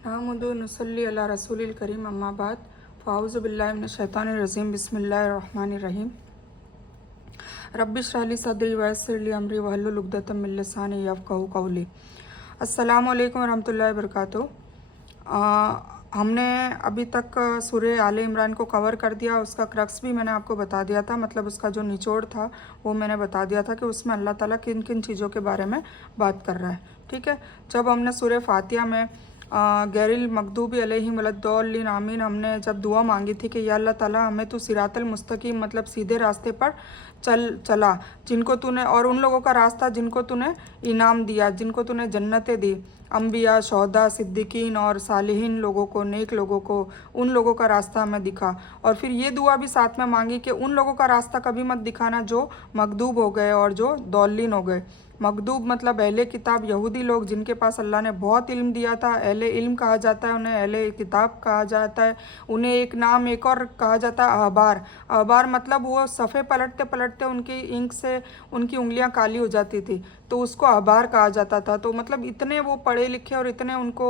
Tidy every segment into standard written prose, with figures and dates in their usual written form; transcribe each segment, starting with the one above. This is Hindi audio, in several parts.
नहमदु नसल्ली अला रसूलिल करीम अम्मा बाद फ़ाऊज़ु बिल्लाहि मिनश शैतानिर रजीम बिस्मिल्लाहिर रहमानिर रहीम रब्बि इश्रह ली सदरी व यस्सिर ली अमरी वहलुल उक़दतम मिन लिसानी यफ़क़हू क़ौली। अस्सलामु अलैकुम वरहमतुल्लाहि वबरकातुहू। हमने अभी तक सूरह आले इमरान को कवर कर दिया। उसका क्रक्स भी मैंने आपको बता दिया था, मतलब उसका जो निचोड़ था वो मैंने बता दिया था कि उसमें अल्लाह ताला किन किन चीज़ों के बारे में बात कर रहा है। ठीक है, जब हमने सूरह फातिहा में गैरिल मगदूबी अलैहिम वलद्दौलिन आमीन हमने जब दुआ मांगी थी कि या अल्लाह ताला हमें तो सिरातल मुस्तकीम मतलब सीधे रास्ते पर चला जिनको तूने, और उन लोगों का रास्ता जिनको तूने इनाम दिया, जिनको तूने जन्नतें दी, अम्बिया शोहदा सिद्दीकीन और सालिहीन लोगों को, नेक लोगों को, उन लोगों का रास्ता हमें दिखा। और फिर ये दुआ भी साथ में मांगी कि उन लोगों का रास्ता कभी मत दिखाना जो मगदूब हो गए और जो दौलीन हो गए। मगदूब मतलब अहले किताब यहूदी लोग जिनके पास अल्लाह ने बहुत इल्म दिया था। अहले इल्म कहा जाता है उन्हें, अहले किताब कहा जाता है उन्हें। एक नाम एक और कहा जाता है अहबार। अहबार मतलब वो सफ़े पलटते पलटते उनकी इंक से उनकी उंगलियां काली हो जाती थी, तो उसको अहबार कहा जाता था। तो मतलब इतने वो पढ़े लिखे और इतने उनको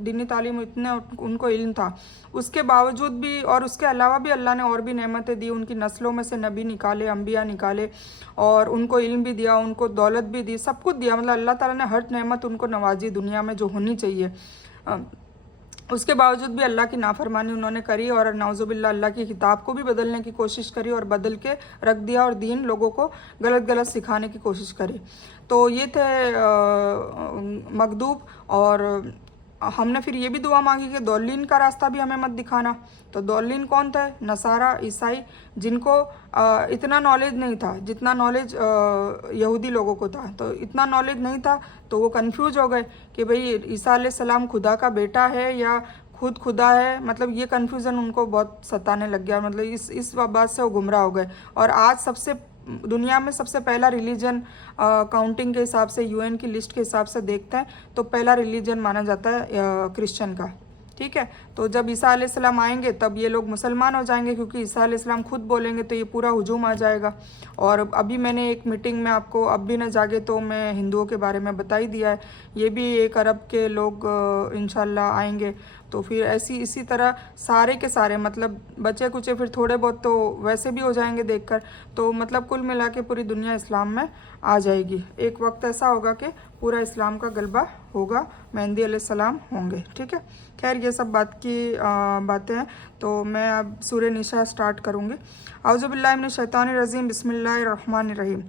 दीनी तालीम, इतने उनको इल्म था। उसके बावजूद भी और उसके अलावा भी अल्लाह ने और भी नेमतें दी, उनकी नस्लों में से नबी निकाले, अम्बिया निकाले, और उनको इल्म भी दिया, उनको दौलत भी दी, सब कुछ दिया। मतलब अल्लाह ताला ने हर नेमत उनको नवाजी दुनिया में जो होनी चाहिए। उसके बावजूद भी अल्लाह की नाफरमानी उन्होंने करी और नाउजुबिल्ला अल्लाह की किताब को भी बदलने की कोशिश करी और बदल के रख दिया और दीन लोगों को गलत गलत सिखाने की कोशिश करी। तो ये थे मगदूब। और हमने फिर ये भी दुआ मांगी कि दौलीन का रास्ता भी हमें मत दिखाना। तो दौलीन कौन थे? नसारा, ईसाई, जिनको इतना नॉलेज नहीं था जितना नॉलेज यहूदी लोगों को था। तो इतना नॉलेज नहीं था तो वो कंफ्यूज हो गए कि भाई ईसा अलैहिस्सलाम खुदा का बेटा है या खुद खुदा है। मतलब ये कन्फ्यूज़न उनको बहुत सताने लग गया। मतलब इस बात से वो गुमराह हो गए। और आज सबसे दुनिया में सबसे पहला रिलीजन काउंटिंग के हिसाब से, यूएन की लिस्ट के हिसाब से देखते हैं तो पहला रिलीजन माना जाता है क्रिश्चियन का। ठीक है, तो जब ईसा अलैहिस्सलाम आएंगे तब ये लोग मुसलमान हो जाएंगे, क्योंकि ईसा अलैहिस्सलाम खुद बोलेंगे तो ये पूरा हुजूम आ जाएगा। और अभी मैंने एक मीटिंग में आपको, अब भी न जागे तो मैं हिंदुओं के बारे में बता ही दिया है। ये भी 1 अरब के लोग इंशाल्लाह आएंगे। तो फिर ऐसी इसी तरह सारे के सारे, मतलब बचे कुचे फिर थोड़े बहुत तो वैसे भी हो जाएंगे देखकर। तो मतलब कुल मिला के पूरी दुनिया इस्लाम में आ जाएगी। एक वक्त ऐसा होगा कि पूरा इस्लाम का गलबा होगा, मेहंदी अलैहिस्सलाम होंगे। ठीक है, खैर ये सब बात की बातें हैं। तो मैं अब सूरह निसा स्टार्ट करूँगी। औज़ु बिल्लाहि मिनश शैतानिर रजीम बिस्मिल्लाहिर रहमानिर रहीम।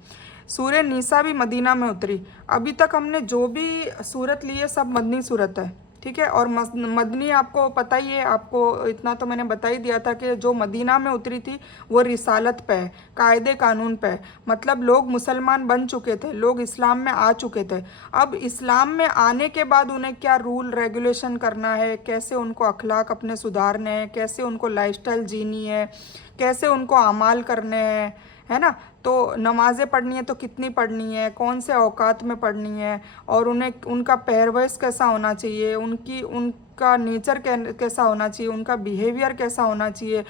सूरह निसा भी मदीना में उतरी। अभी तक हमने जो भी सूरत ली है सब मदनी सूरत है। ठीक है, और मदनी आपको पता ही है, आपको इतना तो मैंने बता ही दिया था कि जो मदीना में उतरी थी वो रिसालत पे है, कायदे कानून पे है। मतलब लोग मुसलमान बन चुके थे, लोग इस्लाम में आ चुके थे। अब इस्लाम में आने के बाद उन्हें क्या रूल रेगुलेशन करना है, कैसे उनको अखलाक अपने सुधारने हैं, कैसे उनको लाइफस्टाइल जीनी है, कैसे उनको अमाल करने हैं, है ना। तो नमाज़ें पढ़नी है तो कितनी पढ़नी है, कौन से औकात में पढ़नी है, और उन्हें उनका पहरवेश कैसा होना चाहिए, उनका नेचर कैसा होना चाहिए, उनका बिहेवियर कैसा होना चाहिए।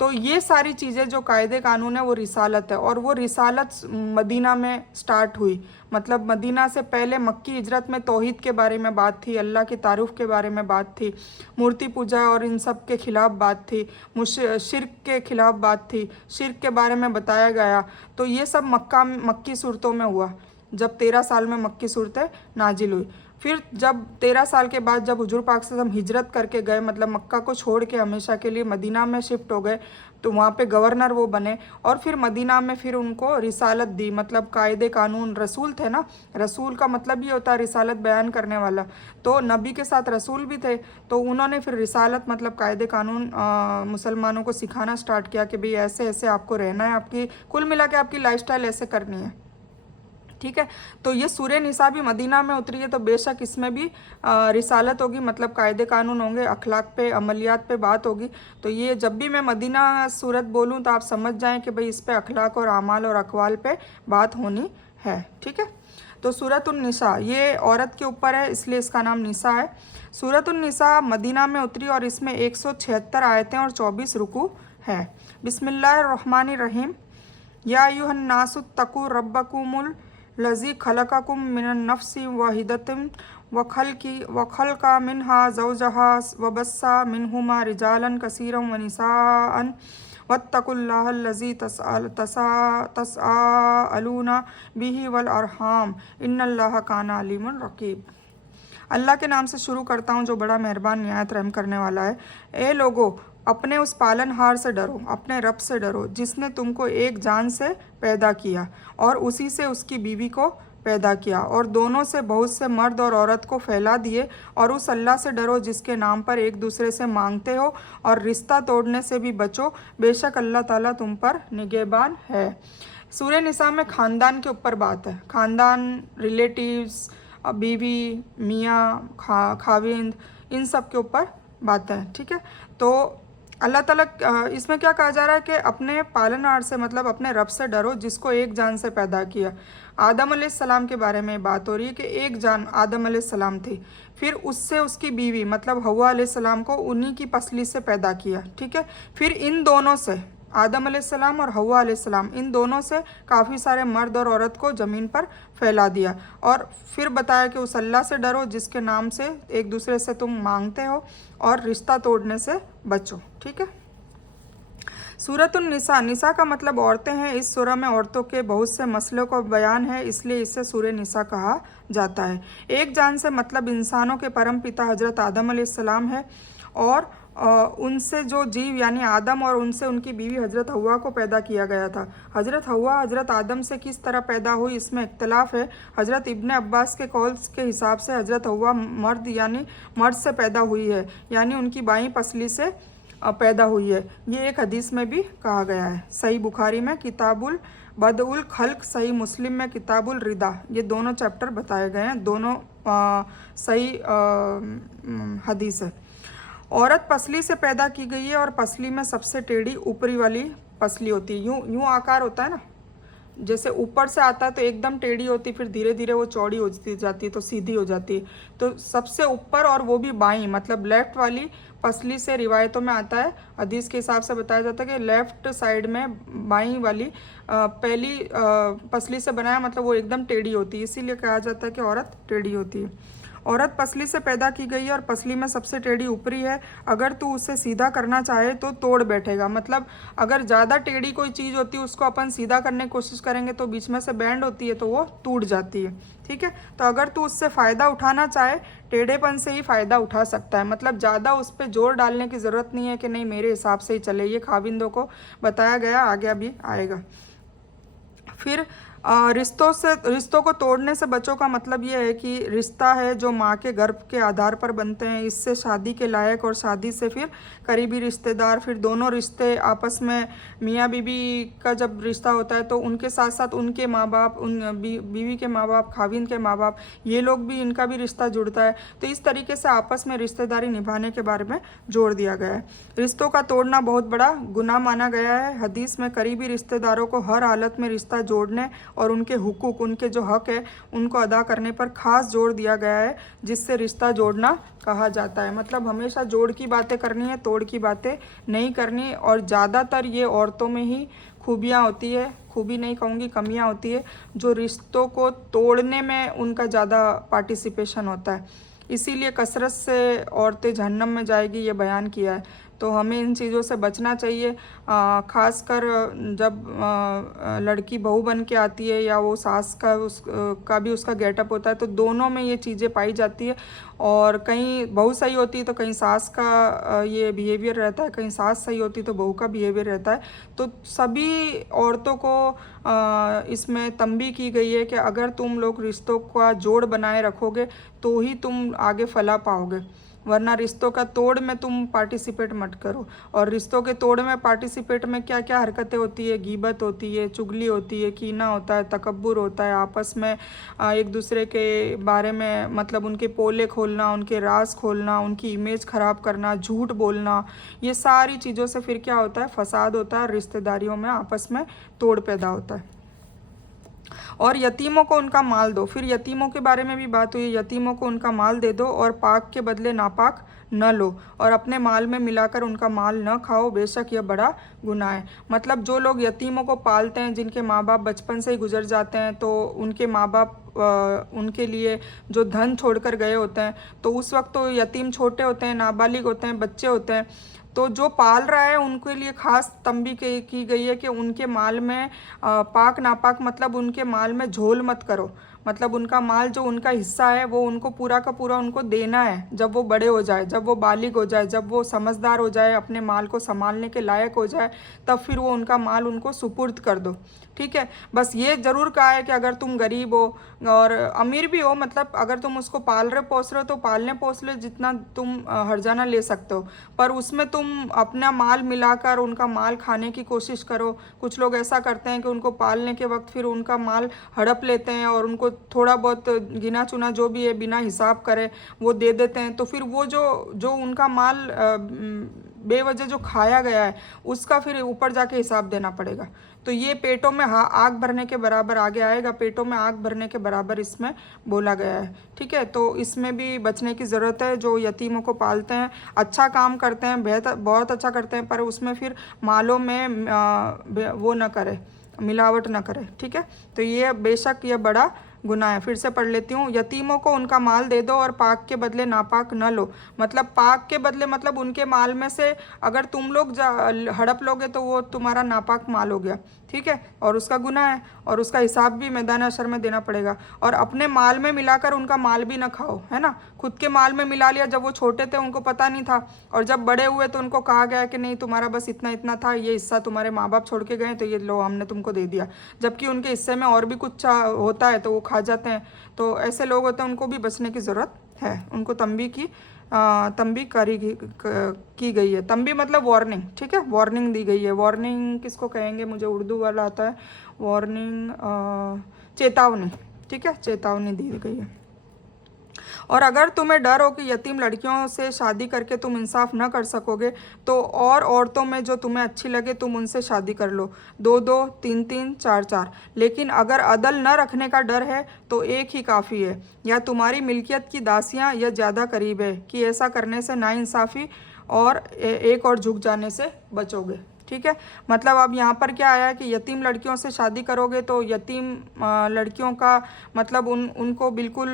तो ये सारी चीज़ें जो कायदे कानून है वो रिसालत है। और वो रिसालत मदीना में स्टार्ट हुई। मतलब मदीना से पहले मक्की हिजरत में तौहीद के बारे में बात थी, अल्लाह की तारुफ के बारे में बात थी, मूर्ति पूजा और इन सब के ख़िलाफ़ बात थी, शिर्क के ख़िलाफ़ बात थी, शिर्क के बारे में बताया गया। तो ये सब मक्की सूरतों में हुआ, जब 13 साल में मक्की सूरतें नाजिल हुई। फिर जब 13 साल के बाद जब हुजूर पाक से हम हिजरत करके गए, मतलब मक्का को छोड़ के हमेशा के लिए मदीना में शिफ्ट हो गए, तो वहाँ पे गवर्नर वो बने। और फिर मदीना में फिर उनको रिसालत दी, मतलब कायदे कानून, रसूल थे ना, रसूल का मतलब ये होता है रिसालत बयान करने वाला। तो नबी के साथ रसूल भी थे, तो उन्होंने फिर रिसालत मतलब कायदे कानून मुसलमानों को सिखाना स्टार्ट किया कि भाई ऐसे ऐसे आपको रहना है, आपकी कुल मिला के आपकी लाइफस्टाइल ऐसे करनी है। ठीक है, तो ये सूरह निसा भी मदीना में उतरी है, तो बेशक इसमें भी रिसालत होगी, मतलब कायदे कानून होंगे, अखलाक पे, अमलियात पे बात होगी। तो ये जब भी मैं मदीना सूरत बोलूँ तो आप समझ जाएं कि भाई इस पे अखलाक और अमाल और अकवाल पे बात होनी है। ठीक है, तो सूरतुन निसा ये औरत के ऊपर है, इसलिए इसका नाम निसा है। सूरतुन निसा मदीना में उतरी और इसमें 176 आयतें और 24 रुकू है। बिस्मिल्लाहिर रहमानिर रहीम। या अय्युहन्नासु तकू रब्बकुमुल लज़ी खलक़कुम मिनन नफ्सिन वाहिदतिन वखल्का मिन्हा ज़ौजहा वबस्सा मिन्हुमा रिजालन कसीरन व निसाअन वत्तकुल्लाहल्लज़ी तसआलूना बिही वल अरहाम इन्नल्लाह काना अलीमुन रकीब। अल्लाह के नाम से शुरू करता हूँ जो बड़ा मेहरबान निहायत रहम करने वाला है। ए लोगो, अपने उस पालनहार से डरो, अपने रब से डरो जिसने तुमको एक जान से पैदा किया और उसी से उसकी बीवी को पैदा किया और दोनों से बहुत से मर्द और औरत को फैला दिए। और उस अल्लाह से डरो जिसके नाम पर एक दूसरे से मांगते हो और रिश्ता तोड़ने से भी बचो, बेशक अल्लाह ताला तुम पर निगहबान है। सूरह निसा में ख़ानदान के ऊपर बात है। ख़ानदान, रिलेटिव्स, बीवी, मियाँ, खाविंद, इन सब के ऊपर बात है। ठीक है, तो अल्लाह ताला इसमें क्या कहा जा रहा है कि अपने पालनहार से मतलब अपने रब से डरो जिसको एक जान से पैदा किया। आदम अलैहिस्सलाम के बारे में बात हो रही है कि एक जान आदम अलैहिस्सलाम थी, फिर उससे उसकी बीवी मतलब हव्वा अलैहिस्सलाम को उन्हीं की पसली से पैदा किया। ठीक है, फिर इन दोनों से आदम अलैहिस्सलाम और हव्वा अलैहिस्सलाम इन दोनों से काफ़ी सारे मर्द और औरत को ज़मीन पर फैला दिया और फिर बताया कि उस अल्लाह से डरो जिसके नाम से एक दूसरे से तुम मांगते हो और रिश्ता तोड़ने से बचो। ठीक है, सूरतुन निसा, निसा का मतलब औरतें हैं। इस सूरह में औरतों के बहुत से मसलों का बयान है, इसलिए इसे सूरह निसा कहा जाता है। एक जान से मतलब इंसानों के परम पिता हज़रत आदम अलैहिस्सलाम है और उनसे जो जीव यानी आदम और उनसे उनकी बीवी हज़रत हव्वा को पैदा किया गया था। हज़रत हव्वा हज़रत आदम से किस तरह पैदा हुई इसमें इख्तलाफ है। हज़रत इब्ने अब्बास के कौल के हिसाब से हज़रत हव्वा मर्द यानी मर्द से पैदा हुई है, यानी उनकी बाईं पसली से पैदा हुई है। ये एक हदीस में भी कहा गया है। सही बुखारी में किताबुल बदउल खल्क, सही मुस्लिम में किताबुल रिदा, ये दोनों चैप्टर बताए गए हैं, दोनों सही हदीस है। औरत पसली से पैदा की गई है और पसली में सबसे टेढ़ी ऊपरी वाली पसली होती है। यूं आकार होता है ना, जैसे ऊपर से आता है तो एकदम टेढ़ी होती, फिर धीरे धीरे वो चौड़ी हो जाती है तो सीधी हो जाती है। तो सबसे ऊपर और वो भी बाईं मतलब लेफ्ट वाली पसली से रिवायतों में आता है, हदीस के हिसाब से बताया जाता है कि लेफ्ट साइड में बाईं वाली पहली पसली से बनाया मतलब वो एकदम टेढ़ी होती है, इसीलिए कहा जाता है कि औरत टेढ़ी होती है। औरत पसली से पैदा की गई है और पसली में सबसे टेढ़ी ऊपरी है। अगर तू उसे सीधा करना चाहे तो तोड़ बैठेगा, मतलब अगर ज़्यादा टेढ़ी कोई चीज़ होती है उसको अपन सीधा करने की कोशिश करेंगे तो बीच में से बैंड होती है तो वो टूट जाती है। ठीक है, तो अगर तू उससे फ़ायदा उठाना चाहे टेढ़ेपन से ही फ़ायदा उठा सकता है, मतलब ज़्यादा उस पर जोर डालने की ज़रूरत नहीं है कि नहीं मेरे हिसाब से ही चले। ये खाविंदों को बताया गया, आगे अभी आएगा। फिर रिश्तों को तोड़ने से बचो का मतलब ये है कि रिश्ता है जो माँ के गर्भ के आधार पर बनते हैं, इससे शादी के लायक और शादी से फिर करीबी रिश्तेदार, फिर दोनों रिश्ते आपस में मियाँ बीवी का जब रिश्ता होता है तो उनके साथ साथ उनके माँ बाप, उन बीवी के माँ बाप, खाविन के माँ बाप, ये लोग भी इनका भी रिश्ता जुड़ता है। तो इस तरीके से आपस में रिश्तेदारी निभाने के बारे में जोड़ दिया गया है। रिश्तों का तोड़ना बहुत बड़ा गुनाह माना गया है। हदीस में करीबी रिश्तेदारों को हर हालत में रिश्ता जोड़ने और उनके हुकूक, उनके जो हक है उनको अदा करने पर खास जोर दिया गया है, जिससे रिश्ता जोड़ना कहा जाता है। मतलब हमेशा जोड़ की बातें करनी है, तोड़ की बातें नहीं करनी। और ज़्यादातर ये औरतों में ही खूबियाँ होती है, खूबी नहीं कहूँगी कमियाँ होती है, जो रिश्तों को तोड़ने में उनका ज़्यादा पार्टिसिपेशन होता है, इसीलिए कसरत से औरतें जहन्नम में जाएगी ये बयान किया है। तो हमें इन चीज़ों से बचना चाहिए, ख़ासकर जब लड़की बहू बन के आती है या वो सास का भी उसका गेटअप होता है, तो दोनों में ये चीज़ें पाई जाती है। और कहीं बहू सही होती है तो कहीं सास का ये बिहेवियर रहता है, कहीं सास सही होती है तो बहू का बिहेवियर रहता है। तो सभी औरतों को इसमें तंबीह की गई है कि अगर तुम लोग रिश्तों का जोड़ बनाए रखोगे तो ही तुम आगे फला पाओगे, वरना रिश्तों का तोड़ में तुम पार्टिसिपेट मत करो। और रिश्तों के तोड़ में पार्टिसिपेट में क्या क्या हरकतें होती है, गीबत होती है, चुगली होती है, कीना होता है, तकब्बुर होता है, आपस में एक दूसरे के बारे में मतलब उनके पोले खोलना, उनके राज खोलना, उनकी इमेज ख़राब करना, झूठ बोलना, ये सारी चीज़ों से फिर क्या होता है, फसाद होता है, रिश्तेदारियों में आपस में तोड़ पैदा होता है। और यतीमों को उनका माल दो। फिर यतीमों के बारे में भी बात हुई, यतीमों को उनका माल दे दो और पाक के बदले नापाक न लो और अपने माल में मिलाकर उनका माल न खाओ, बेशक यह बड़ा गुनाह है। मतलब जो लोग यतीमों को पालते हैं, जिनके माँ बाप बचपन से ही गुजर जाते हैं, तो उनके माँ बाप उनके लिए जो धन छोड़कर गए होते हैं, तो उस वक्त तो यतीम छोटे होते हैं, नाबालिग होते हैं, बच्चे होते हैं। तो जो पाल रहा है उनके लिए खास तंबी की गई है कि उनके माल में पाक नापाक मतलब उनके माल में झोल मत करो। मतलब उनका माल जो उनका हिस्सा है वो उनको पूरा का पूरा उनको देना है। जब वो बड़े हो जाए, जब वो बालिग हो जाए, जब वो समझदार हो जाए, अपने माल को संभालने के लायक हो जाए, तब फिर वो उनका माल उनको सुपुर्द कर दो। ठीक है, बस ये ज़रूर कहा है कि अगर तुम गरीब हो और अमीर भी हो, मतलब अगर तुम उसको पाल रहे पोस रहे हो तो पालने पोस ले जितना तुम हर्जाना ले सकते हो, पर उसमें तुम अपना माल मिलाकर उनका माल खाने की कोशिश करो। कुछ लोग ऐसा करते हैं कि उनको पालने के वक्त फिर उनका माल हड़प लेते हैं और उनको थोड़ा बहुत गिना चुना जो भी है बिना हिसाब करे वो दे देते हैं। तो फिर वो जो उनका माल बेवजह जो खाया गया है उसका फिर ऊपर जाके हिसाब देना पड़ेगा। तो ये पेटों में आग भरने के बराबर आगे आएगा, पेटों में आग भरने के बराबर इसमें बोला गया है। ठीक है, तो इसमें भी बचने की ज़रूरत है। जो यतीमों को पालते हैं, अच्छा काम करते हैं, बेहतर बहुत अच्छा करते हैं, पर उसमें फिर मालों में वो ना करे, मिलावट ना करे। ठीक है, तो ये बेशक ये बड़ा गुनाह है। फिर से पढ़ लेती हूँ, यतीमों को उनका माल दे दो और पाक के बदले नापाक न लो। मतलब पाक के बदले मतलब उनके माल में से अगर तुम लोग हड़प लोगे तो वो तुम्हारा नापाक माल हो गया। ठीक है, और उसका गुनाह है और उसका हिसाब भी मैदान हशर में देना पड़ेगा। और अपने माल में मिलाकर उनका माल भी ना खाओ, है ना। खुद के माल में मिला लिया, जब वो छोटे थे उनको पता नहीं था, और जब बड़े हुए तो उनको कहा गया कि नहीं तुम्हारा बस इतना इतना था, ये हिस्सा तुम्हारे माँ बाप छोड़ के गए तो ये लो हमने तुमको दे दिया, जबकि उनके हिस्से में और भी कुछ होता है तो वो खा जाते हैं। तो ऐसे लोग होते हैं, उनको भी बचने की ज़रूरत है। उनको तंबी की गई है। तंबी मतलब वार्निंग। ठीक है, वार्निंग दी गई है। वार्निंग किसको कहेंगे, मुझे उर्दू वाला आता है। वार्निंग चेतावनी। ठीक है, चेतावनी दी गई है। और अगर तुम्हें डर हो कि यतीम लड़कियों से शादी करके तुम इंसाफ न कर सकोगे तो और औरतों में जो तुम्हें अच्छी लगे तुम उनसे शादी कर लो, 2-2, 3-3, 4-4। लेकिन अगर अदल न रखने का डर है तो एक ही काफ़ी है, या तुम्हारी मिल्कियत की दासियाँ यह ज़्यादा करीब है कि ऐसा करने से नाइंसाफ़ी और एक और झुक जाने से बचोगे। ठीक है, मतलब अब यहाँ पर क्या आया कि यतीम लड़कियों से शादी करोगे तो यतीम लड़कियों का मतलब उनको बिल्कुल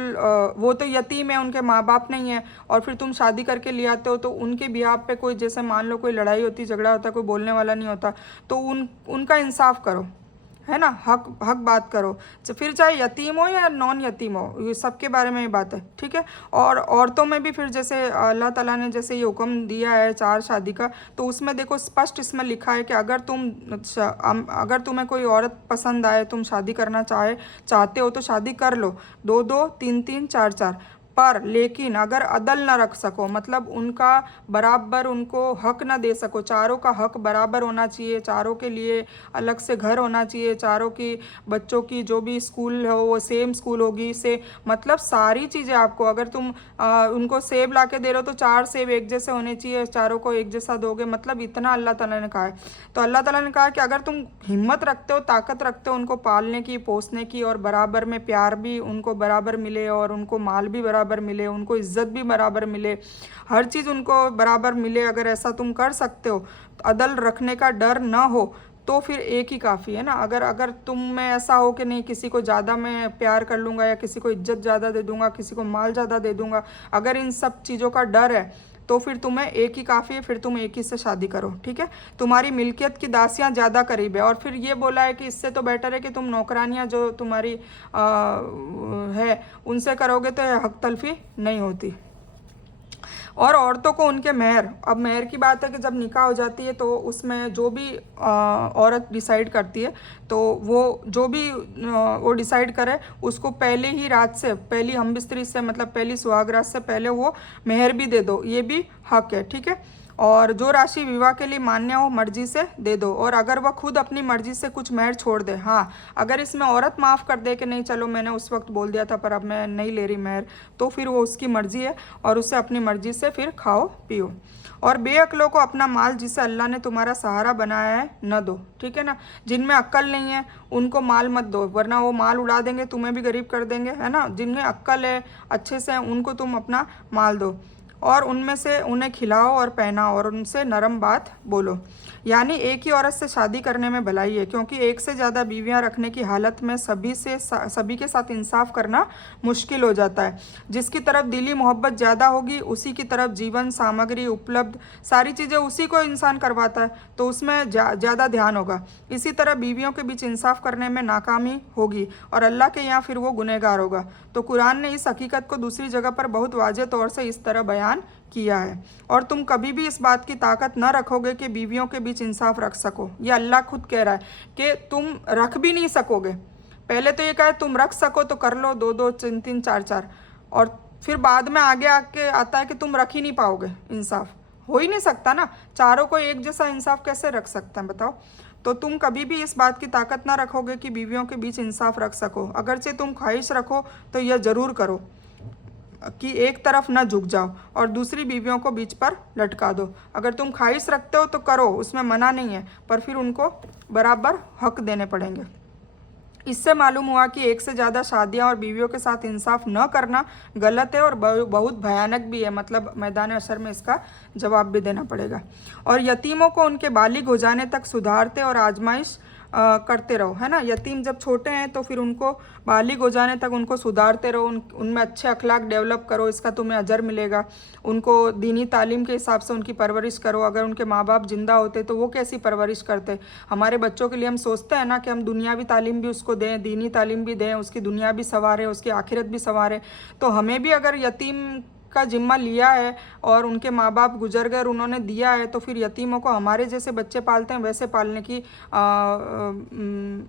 वो तो यतीम है, उनके माँ बाप नहीं है, और फिर तुम शादी करके ले आते हो तो उनके बिहाव पे कोई, जैसे मान लो कोई लड़ाई होती, झगड़ा होता, कोई बोलने वाला नहीं होता, तो उनका इंसाफ करो, है ना। हक बात करो, फिर चाहे यतीम हो या नॉन यतीम हो, ये सबके बारे में ही बात है। ठीक है, और औरतों में भी फिर जैसे अल्लाह ताला ने जैसे ये हुक्म दिया है 4 शादी का, तो उसमें देखो स्पष्ट इसमें लिखा है कि अगर तुम्हें कोई औरत पसंद आए, तुम शादी करना चाहते हो तो शादी कर लो, 2-2, 3-3, 4-4। पर लेकिन अगर अदल ना रख सको, मतलब उनका बराबर उनको हक ना दे सको, चारों का हक बराबर होना चाहिए, चारों के लिए अलग से घर होना चाहिए, चारों की बच्चों की जो भी स्कूल हो वो सेम स्कूल होगी से, मतलब सारी चीज़ें आपको, अगर तुम उनको सेब ला के दे रहे हो तो 4 सेब एक जैसे होने चाहिए, चारों को एक जैसा दोगे, मतलब इतना अल्लाह ताला ने कहा है। तो अल्लाह ताला ने कहा कि अगर तुम हिम्मत रखते हो, ताकत रखते हो उनको पालने की, पोसने की, और बराबर में प्यार भी उनको बराबर मिले और उनको माल भी बराबर मिले, उनको इज्जत भी बराबर मिले, हर चीज़ उनको बराबर मिले, अगर ऐसा तुम कर सकते हो, अदल रखने का डर ना हो, तो फिर एक ही काफ़ी है ना। अगर तुम में ऐसा हो कि नहीं किसी को ज़्यादा मैं प्यार कर लूँगा या किसी को इज्जत ज़्यादा दे दूँगा, किसी को माल ज़्यादा दे दूँगा, अगर इन सब चीज़ों का डर है तो फिर तुम्हें एक ही काफ़ी है, फिर तुम एक ही से शादी करो। ठीक है, तुम्हारी मिल्कियत की दासियाँ ज़्यादा करीब है। और फिर ये बोला है कि इससे तो बेटर है कि तुम नौकरानियाँ जो तुम्हारी है उनसे करोगे तो हक तलफी नहीं होती। और औरतों को उनके मेहर, अब मेहर की बात है कि जब निकाह हो जाती है तो उसमें जो भी औरत डिसाइड करती है तो वो जो भी वो डिसाइड करे उसको पहले ही रात से, पहली हमबिस्तरी से, मतलब पहली सुहाग रात से पहले वो मेहर भी दे दो, ये भी हक है। ठीक है, और जो राशि विवाह के लिए मान्य हो मर्जी से दे दो। और अगर वह खुद अपनी मर्जी से कुछ मेहर छोड़ दे, हाँ अगर इसमें औरत माफ़ कर दे कि नहीं चलो मैंने उस वक्त बोल दिया था पर अब मैं नहीं ले रही मेहर, तो फिर वो उसकी मर्जी है और उसे अपनी मर्जी से फिर खाओ पियो। और बेअक्लों को अपना माल जिसे अल्लाह ने तुम्हारा सहारा बनाया है न दो, ठीक है ना। जिनमें अक्ल नहीं है उनको माल मत दो, वरना वो माल उड़ा देंगे, तुम्हें भी गरीब कर देंगे, है ना। जिनमें अक्ल है अच्छे से उनको तुम अपना माल दो और उनमें से उन्हें खिलाओ और पहनाओ और उनसे नरम बात बोलो। यानी एक ही औरत से शादी करने में भलाई है, क्योंकि एक से ज़्यादा बीवियां रखने की हालत में सभी के साथ इंसाफ करना मुश्किल हो जाता है। जिसकी तरफ दिली मोहब्बत ज़्यादा होगी उसी की तरफ जीवन सामग्री उपलब्ध सारी चीज़ें उसी को इंसान करवाता है, तो उसमें ज़्यादा ध्यान होगा। इसी तरह बीवियों के बीच इंसाफ करने में नाकामी होगी और अल्लाह के यहाँ फिर वो गुनहगार होगा। तो कुरान ने इस हकीकत को दूसरी जगह पर बहुत वाज़ेह तौर से इस तरह बयान किया है। और तुम कभी भी इस बात की ताकत न रखोगे कि बीवियों के बीच इंसाफ रख सको। ये अल्लाह खुद कह रहा है कि तुम रख भी नहीं सकोगे। पहले तो ये कहा तुम रख सको तो कर लो, दो दो तीन तीन चार चार, और फिर बाद में आगे आके आता है कि तुम रख ही नहीं पाओगे इंसाफ। हो ही नहीं सकता ना, चारों को एक जैसा इंसाफ कैसे रख सकते हैं बताओ। तो तुम कभी भी इस बात की ताकत ना रखोगे कि बीवियों के बीच इंसाफ रख सको। अगरचे तुम ख्वाहिश रखो तो यह ज़रूर करो कि एक तरफ न झुक जाओ और दूसरी बीवियों को बीच पर लटका दो। अगर तुम ख्वाहिश रखते हो तो करो, उसमें मना नहीं है, पर फिर उनको बराबर हक देने पड़ेंगे। इससे मालूम हुआ कि एक से ज़्यादा शादियां और बीवियों के साथ इंसाफ न करना गलत है और बहुत भयानक भी है। मतलब मैदान अशर में इसका जवाब भी देना पड़ेगा। और यतीमों को उनके बालिग हो जाने तक सुधारते और आजमाइश करते रहो, है ना। यतीम जब छोटे हैं तो फिर उनको बालिग हो जाने तक उनको सुधारते रहो, उनमें अच्छे अखलाक डेवलप करो, इसका तुम्हें अजर मिलेगा। उनको दीनी तालीम के हिसाब से उनकी परवरिश करो। अगर उनके माँ बाप जिंदा होते तो वो कैसी परवरिश करते। हमारे बच्चों के लिए हम सोचते हैं ना कि हम दुनियावी तालीम भी उसको दें, दीनी तालीम भी दें, उसकी दुनिया भी संवारें, उसकी आखिरत भी संवारें। तो हमें भी अगर यतीम का जिम्मा लिया है और उनके माँ बाप गुजर गए और उन्होंने दिया है, तो फिर यतीमों को हमारे जैसे बच्चे पालते हैं वैसे पालने की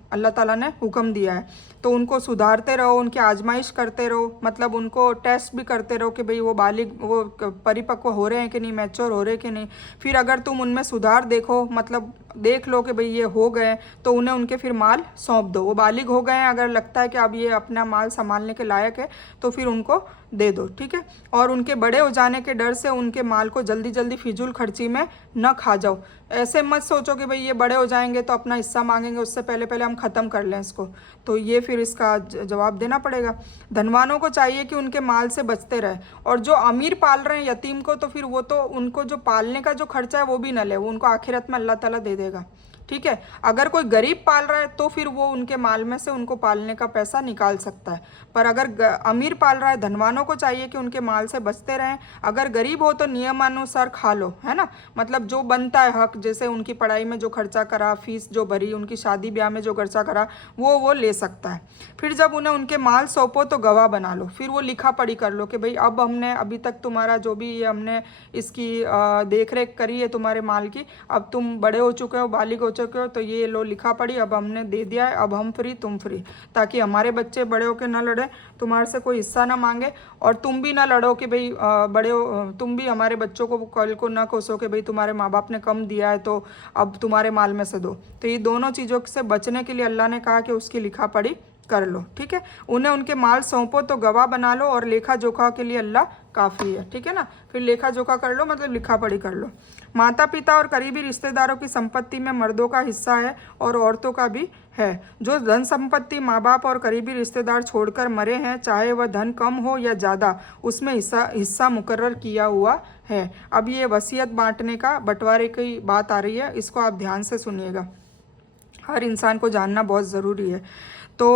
अल्लाह ताला ने हुक्म दिया है। तो उनको सुधारते रहो, उनकी आजमाइश करते रहो, मतलब उनको टेस्ट भी करते रहो कि भाई वो बालिग वो परिपक्व हो रहे हैं कि नहीं, मैच्योर हो रहे हैं कि नहीं। फिर अगर तुम उनमें सुधार देखो, मतलब देख लो कि भाई ये हो गए, तो उन्हें उनके फिर माल सौंप दो। वो बालिग हो गए हैं, अगर लगता है कि अब ये अपना माल संभालने के लायक है तो फिर उनको दे दो, ठीक है। और उनके बड़े हो जाने के डर से उनके माल को जल्दी जल्दी फिजूल खर्ची में न खा जाओ। ऐसे मत सोचो कि भाई ये बड़े हो जाएंगे तो अपना हिस्सा मांगेंगे, उससे पहले पहले हम ख़त्म कर लें इसको। तो ये फिर इसका जवाब देना पड़ेगा। धनवानों को चाहिए कि उनके माल से बचते रहे, और जो अमीर पाल रहे हैं यतीम को, तो फिर वो तो उनको जो पालने का जो खर्चा है वो भी न ले, वो उनको आखिरत में अल्लाह ताला दे देगा, ठीक है। अगर कोई गरीब पाल रहा है तो फिर वो उनके माल में से उनको पालने का पैसा निकाल सकता है, पर अगर अमीर पाल रहा है, धनवानों को चाहिए कि उनके माल से बचते रहें। अगर गरीब हो तो नियमानुसार खा लो, है ना। मतलब जो बनता है हक, जैसे उनकी पढ़ाई में जो खर्चा करा, फीस जो भरी, उनकी शादी ब्याह में जो खर्चा करा, वो ले सकता है। फिर जब उन्हें उनके माल सौंपो तो गवाह बना लो, फिर वो लिखा पढ़ी कर लो कि भाई अब हमने अभी तक तुम्हारा जो भी ये हमने इसकी देख रेख करी है तुम्हारे माल की, अब तुम बड़े हो चुके हो, बालिग हो चुके हो, तो ये लो लिखा पढ़ी अब हमने दे दिया है, अब हम फ्री तुम फ्री, ताकि हमारे बच्चे बड़े होकर ना लड़े, तुम्हारे से कोई हिस्सा ना मांगे, और तुम भी ना लड़ो कि भाई बड़े हो, तुम भी हमारे बच्चों को कल को ना कोसो कि भाई तुम्हारे माँ बाप ने कम दिया है तो अब तुम्हारे माल में से दो। तो ये दोनों चीज़ों से बचने के लिए अल्लाह ने कहा कि उसकी लिखा पढ़ी कर लो, ठीक है। उन्हें उनके माल सौंपो तो गवाह बना लो, और लेखा जोखा के लिए अल्लाह काफ़ी है, ठीक है ना। फिर लेखा जोखा कर लो, मतलब लिखा पढ़ी कर लो। माता पिता और करीबी रिश्तेदारों की संपत्ति में मर्दों का हिस्सा है और औरतों का भी है। जो धन संपत्ति माँ बाप और करीबी रिश्तेदार छोड़कर मरे हैं, चाहे वह धन कम हो या ज़्यादा, उसमें हिस्सा मुकर्रर किया हुआ है। अब ये वसीयत बांटने का बंटवारे की बात आ रही है, इसको आप ध्यान से सुनिएगा, हर इंसान को जानना बहुत ज़रूरी है। तो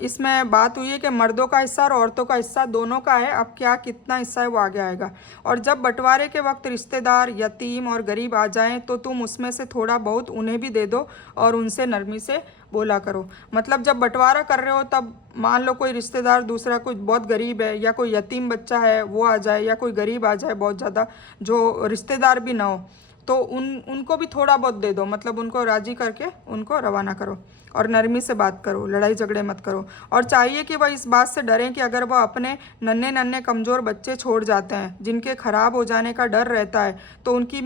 इसमें बात हुई है कि मर्दों का हिस्सा और औरतों का हिस्सा दोनों का है। अब क्या कितना हिस्सा है वो आगे आएगा। और जब बंटवारे के वक्त रिश्तेदार, यतीम और गरीब आ जाएं तो तुम उसमें से थोड़ा बहुत उन्हें भी दे दो और उनसे नरमी से बोला करो। मतलब जब बंटवारा कर रहे हो तब मान लो कोई रिश्तेदार दूसरा कोई बहुत गरीब है, या कोई यतीम बच्चा है वो आ जाए, या कोई गरीब आ जाए बहुत ज़्यादा जो रिश्तेदार भी ना हो, तो उनको भी थोड़ा बहुत दे दो, मतलब उनको राजी करके उनको रवाना करो और नरमी से बात करो, लड़ाई झगड़े मत करो। और चाहिए कि वह इस बात से डरें कि अगर वह अपने नन्हे नन्हे कमज़ोर बच्चे छोड़ जाते हैं जिनके ख़राब हो जाने का डर रहता है, तो उनकी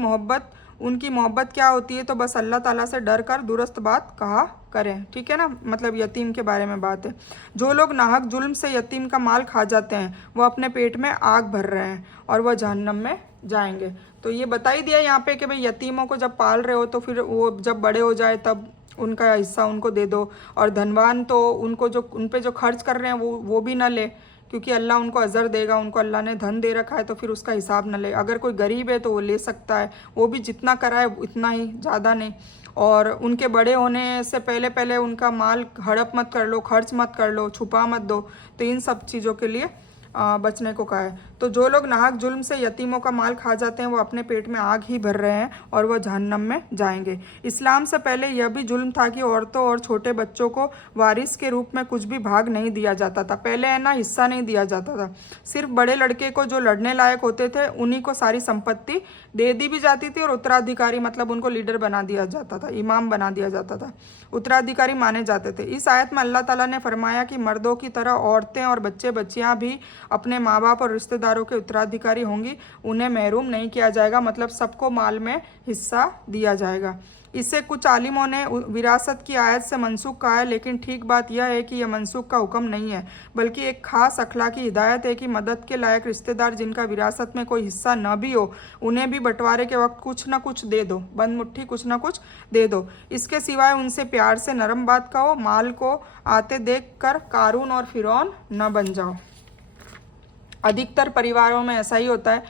मोहब्बत क्या होती है, तो बस अल्लाह ताला से डर कर दुरुस्त बात कहा करें। ठीक है ना, मतलब यतीम के बारे में बात है। जो लोग नाहक जुल्म से यतीम का माल खा जाते हैं वह अपने पेट में आग भर रहे हैं और वह जहन्नम में जाएंगे। तो ये बता ही दिया यहाँ पे कि भाई यतीमों को जब पाल रहे हो तो फिर वो जब बड़े हो जाए तब उनका हिस्सा उनको दे दो, और धनवान तो उनको जो उन पे जो खर्च कर रहे हैं वो भी ना ले, क्योंकि अल्लाह उनको अज़र देगा, उनको अल्लाह ने धन दे रखा है तो फिर उसका हिसाब न ले। अगर कोई गरीब है तो वो ले सकता है, वो भी जितना कराए उतना ही, ज़्यादा नहीं। और उनके बड़े होने से पहले पहले उनका माल हड़प मत कर लो, खर्च मत कर लो, छुपा मत दो। तो इन सब चीज़ों के लिए बचने को कहा है। तो जो लोग नाहक जुल्म से यतीमों का माल खा जाते हैं वो अपने पेट में आग ही भर रहे हैं और वह जहन्नम में जाएंगे। इस्लाम से पहले यह भी जुल्म था कि औरतों और छोटे बच्चों को वारिस के रूप में कुछ भी भाग नहीं दिया जाता था। पहले है ना, हिस्सा नहीं दिया जाता था। सिर्फ बड़े लड़के को जो लड़ने लायक होते थे उन्हीं को सारी संपत्ति दे दी भी जाती थी, और उत्तराधिकारी मतलब उनको लीडर बना दिया जाता था, इमाम बना दिया जाता था, उत्तराधिकारी माने जाते थे। इस आयत में अल्लाह ताला ने फरमाया कि मर्दों की तरह औरतें और बच्चे बच्चियां भी अपने माँ बाप और रिश्तेदारों के उत्तराधिकारी होंगी, उन्हें महरूम नहीं किया जाएगा, मतलब सबको माल में हिस्सा दिया जाएगा। इससे कुछ आलिमों ने विरासत की आयत से मनसूख कहा है, लेकिन ठीक बात यह है कि यह मनसूख का हुक्म नहीं है, बल्कि एक खास अखलाकी हिदायत है कि मदद के लायक रिश्तेदार जिनका विरासत में कोई हिस्सा न भी हो उन्हें भी बंटवारे के वक्त कुछ ना कुछ दे दो, बंद मुट्ठी कुछ ना कुछ दे दो। इसके सिवाय उनसे प्यार से नरम बात कहो, माल को आते देख कर कारून और फिरौन न बन जाओ। अधिकतर परिवारों में ऐसा ही होता है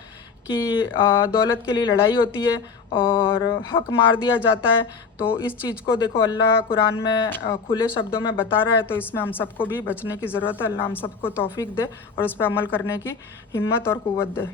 कि दौलत के लिए लड़ाई होती है और हक मार दिया जाता है। तो इस चीज़ को देखो अल्लाह कुरान में खुले शब्दों में बता रहा है, तो इसमें हम सबको भी बचने की ज़रूरत है। अल्लाह हम सबको तौफीक दे और उस पर अमल करने की हिम्मत और क़ुव्वत दे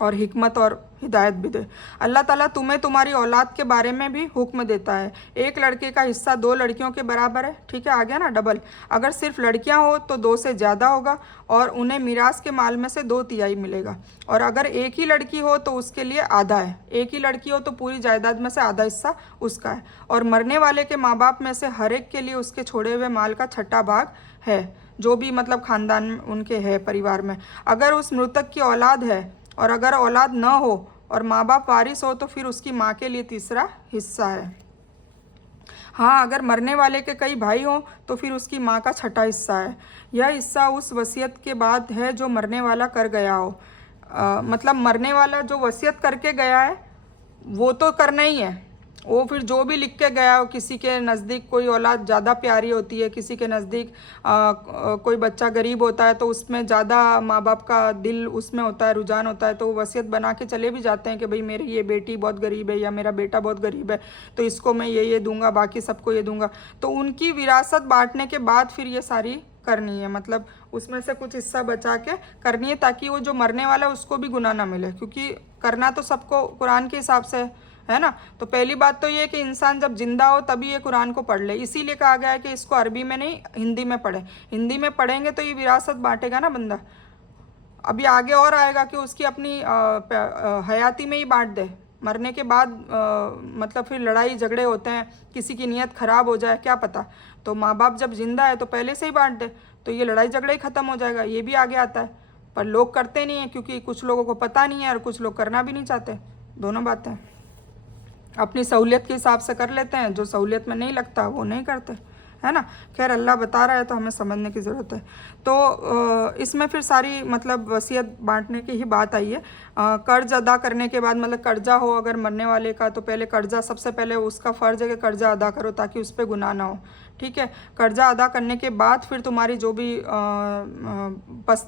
और हिकमत और हिदायत भी दे। अल्लाह ताला तुम्हें तुम्हारी औलाद के बारे में भी हुक्म देता है। एक लड़के का हिस्सा 2 लड़कियों के बराबर है। ठीक है, आ गया ना डबल। अगर सिर्फ लड़कियां हो तो 2 से ज़्यादा होगा और उन्हें मीरास के माल में से 2/3 मिलेगा। और अगर एक ही लड़की हो तो उसके लिए आधा है। एक ही लड़की हो तो पूरी जायदाद में से आधा हिस्सा उसका है। और मरने वाले के माँ बाप में से हर एक के लिए उसके छोड़े हुए माल का 6ठा भाग है, जो भी मतलब ख़ानदान में उनके है, परिवार में। अगर उस मृतक की औलाद है और अगर औलाद न हो और माँ बाप वारिस हो तो फिर उसकी माँ के लिए 3रा हिस्सा है। हाँ, अगर मरने वाले के कई भाई हों तो फिर उसकी माँ का 6ठा हिस्सा है। यह हिस्सा उस वसीयत के बाद है जो मरने वाला कर गया हो। मतलब मरने वाला जो वसीयत करके गया है वो तो करना ही है, वो फिर जो भी लिख के गया हो। किसी के नज़दीक कोई औलाद ज़्यादा प्यारी होती है, किसी के नज़दीक कोई बच्चा गरीब होता है तो उसमें ज़्यादा माँ बाप का दिल उसमें होता है, रुझान होता है, तो वो वसीयत बना के चले भी जाते हैं कि भाई मेरी ये बेटी बहुत गरीब है या मेरा बेटा बहुत गरीब है तो इसको मैं ये दूंगा, बाकी सबको ये दूंगा। तो उनकी विरासत बांटने के बाद फिर ये सारी करनी है, मतलब उसमें से कुछ हिस्सा बचा के करनी है ताकि वो जो मरने वाला है उसको भी गुनाह ना मिले, क्योंकि करना तो सबको कुरान के हिसाब से है ना। तो पहली बात तो ये कि इंसान जब जिंदा हो तभी ये कुरान को पढ़ ले, इसीलिए कहा गया है कि इसको अरबी में नहीं हिंदी में पढ़े। हिंदी में पढ़ेंगे तो ये विरासत बांटेगा ना बंदा। अभी आगे और आएगा कि उसकी अपनी हयाती में ही बांट दे, मरने के बाद मतलब फिर लड़ाई झगड़े होते हैं, किसी की नीयत ख़राब हो जाए क्या पता। तो माँ बाप जब जिंदा है तो पहले से ही बांट दे तो ये लड़ाई झगड़े ही ख़त्म हो जाएगा। ये भी आगे आता है, पर लोग करते नहीं हैं क्योंकि कुछ लोगों को पता नहीं है और कुछ लोग करना भी नहीं चाहते। दोनों बातें अपनी सहूलियत के हिसाब से कर लेते हैं, जो सहूलियत में नहीं लगता वो नहीं करते, है ना। खैर अल्लाह बता रहा है तो हमें समझने की ज़रूरत है। तो इसमें फिर सारी मतलब वसीयत बांटने की ही बात आई है। कर्ज अदा करने के बाद, मतलब कर्जा हो अगर मरने वाले का तो पहले कर्जा, सबसे पहले उसका फ़र्ज़ है कि कर्जा अदा करो ताकि उस पर गुनाह ना हो। ठीक है, कर्जा अदा करने के बाद फिर तुम्हारी जो भी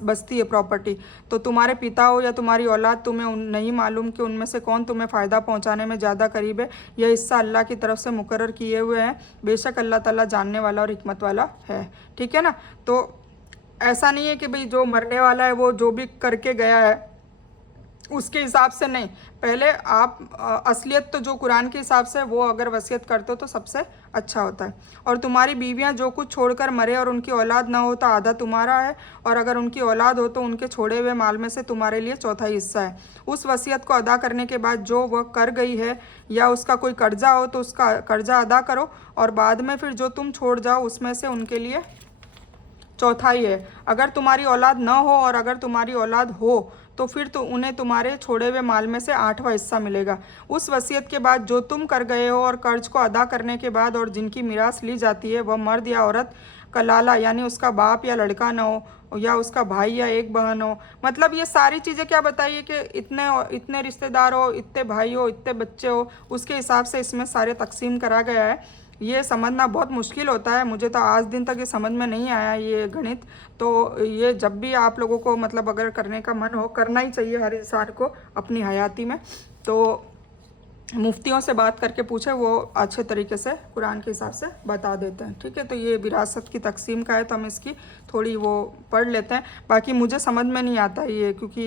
बचती है प्रॉपर्टी, तो तुम्हारे पिता हो या तुम्हारी औलाद, तुम्हें नहीं मालूम कि उनमें से कौन तुम्हें फ़ायदा पहुंचाने में ज़्यादा करीब है। यह हिस्सा अल्लाह की तरफ से मुकर्रर किए हुए हैं, बेशक अल्लाह ताला जानने वाला और हिकमत वाला है। ठीक है ना। तो ऐसा नहीं है कि भाई जो मरने वाला है वो जो भी करके गया है उसके हिसाब से नहीं। पहले आप असलियत तो जो कुरान के हिसाब से वो अगर वसीयत करते हो तो सबसे अच्छा होता है। और तुम्हारी बीवियां जो कुछ छोड़कर मरे और उनकी औलाद ना हो तो आधा तुम्हारा है, और अगर उनकी औलाद हो तो उनके छोड़े हुए माल में से तुम्हारे लिए चौथाई हिस्सा है। उस वसीयत को अदा करने के बाद जो वह कर गई है या उसका कोई कर्जा हो तो उसका कर्जा अदा करो, और बाद में फिर जो तुम छोड़ जाओ उसमें से उनके लिए चौथाई है। अगर तुम्हारी औलाद न हो और अगर तुम्हारी औलाद हो तो फिर तो उन्हें तुम्हारे छोड़े हुए माल में से 8वां हिस्सा मिलेगा। उस वसीयत के बाद जो तुम कर गए हो और कर्ज को अदा करने के बाद और जिनकी मीरास ली जाती है वह मर्द या औरत का लाला यानी उसका बाप या लड़का न हो या उसका भाई या एक बहन हो। मतलब ये सारी चीज़ें क्या बताइए कि इतने इतने रिश्तेदार हो, इतने भाई हो, इतने बच्चे हो, उसके हिसाब से इसमें सारे तकसीम करा गया है। ये समझना बहुत मुश्किल होता है, मुझे तो आज दिन तक ये समझ में नहीं आया ये गणित। तो ये जब भी आप लोगों को मतलब अगर करने का मन हो, करना ही चाहिए हर इंसान को अपनी हयाती में। तो मुफ्तियों से बात करके पूछे, वो अच्छे तरीके से कुरान के हिसाब से बता देते हैं। ठीक है, तो ये विरासत की तकसीम का है तो हम इसकी थोड़ी वो पढ़ लेते हैं। बाकी मुझे समझ में नहीं आता ये, क्योंकि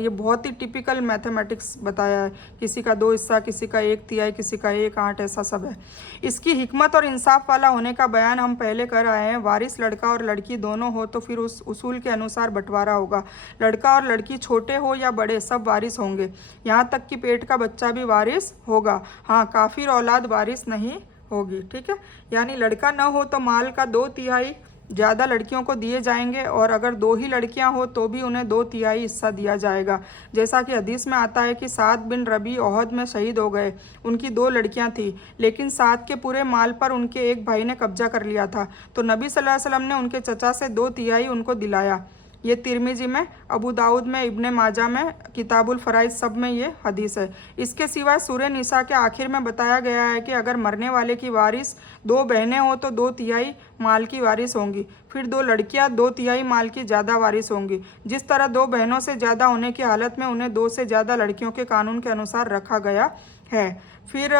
ये बहुत ही टिपिकल मैथमेटिक्स बताया है। किसी का 2 हिस्सा, किसी का 1/3, किसी का 1/8, ऐसा सब है। इसकी हिकमत और इंसाफ वाला होने का बयान हम पहले कर आए हैं। वारिस लड़का और लड़की दोनों हो तो फिर उस उसूल के अनुसार बंटवारा होगा। लड़का और लड़की छोटे हो या बड़े सब वारिस होंगे, यहाँ तक कि पेट का बच्चा भी वारिस होगा। हाँ, काफिर औलाद वारिस नहीं होगी। ठीक है, यानी लड़का न हो तो माल का 2/3 ज़्यादा लड़कियों को दिए जाएंगे, और अगर 2 ही लड़कियां हो तो भी उन्हें 2/3 हिस्सा दिया जाएगा। जैसा कि हदीस में आता है कि साद बिन रबी ओहद में शहीद हो गए। उनकी 2 लड़कियां थी, लेकिन साद के पूरे माल पर उनके एक भाई ने कब्जा कर लिया था, तो नबी सल्लल्लाहु अलैहि वसल्लम ने उनके चचा से 2/3 उनको दिलाया। ये तिरमिजी में, अबू दाऊद में, इब्ने माजा में, किताबुल फराइज सब में ये हदीस है। इसके सिवाय सूरह निसा के आखिर में बताया गया है कि अगर मरने वाले की वारिस 2 बहनें हो तो 2/3 माल की वारिस होंगी, फिर 2 लड़कियां 2/3 माल की ज़्यादा वारिस होंगी। जिस तरह 2 बहनों से ज़्यादा होने की हालत में उन्हें 2 से ज़्यादा लड़कियों के कानून के अनुसार रखा गया है। फिर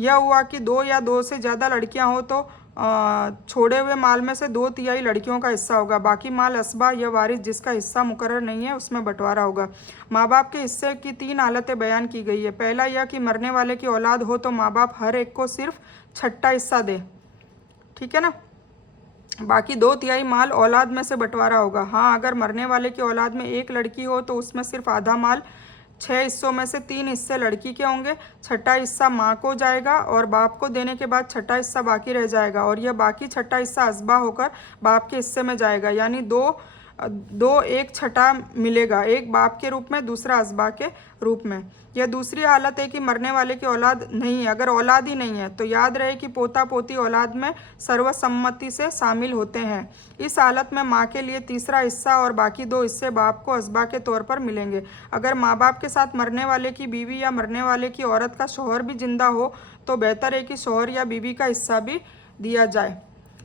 यह हुआ कि 2 या 2 से ज़्यादा लड़कियां हो तो छोड़े हुए माल में से 2/3 लड़कियों का हिस्सा होगा। बाकी माल असबा या वारिस जिसका हिस्सा मुकर्रर नहीं है उसमें बंटवारा होगा। माँ बाप के हिस्से की 3 हालतें बयान की गई है। पहला यह कि मरने वाले की औलाद हो तो माँ बाप हर एक को सिर्फ 6ठा हिस्सा दे। ठीक है ना, बाकी 2/3 माल औलाद में से बंटवारा होगा। हाँ, अगर मरने वाले की औलाद में एक लड़की हो तो उसमें सिर्फ आधा माल, 6 हिस्सों में से 3 हिस्से लड़की के होंगे, 6ठा हिस्सा माँ को जाएगा और बाप को देने के बाद 6ठा हिस्सा बाकी रह जाएगा, और यह बाकी 6ठा हिस्सा असबा होकर बाप के हिस्से में जाएगा। यानी दो 1/6 मिलेगा, एक बाप के रूप में, दूसरा असबा के रूप में। यह दूसरी हालत है कि मरने वाले की औलाद नहीं है। अगर औलाद ही नहीं है तो याद रहे कि पोता पोती औलाद में सर्वसम्मति से शामिल होते हैं। इस हालत में माँ के लिए तीसरा हिस्सा और बाकी 2 हिस्से बाप को असबा के तौर पर मिलेंगे। अगर माँ बाप के साथ मरने वाले की बीवी या मरने वाले की औरत का शौहर भी जिंदा हो तो बेहतर है कि शौहर या बीवी का हिस्सा भी दिया जाए,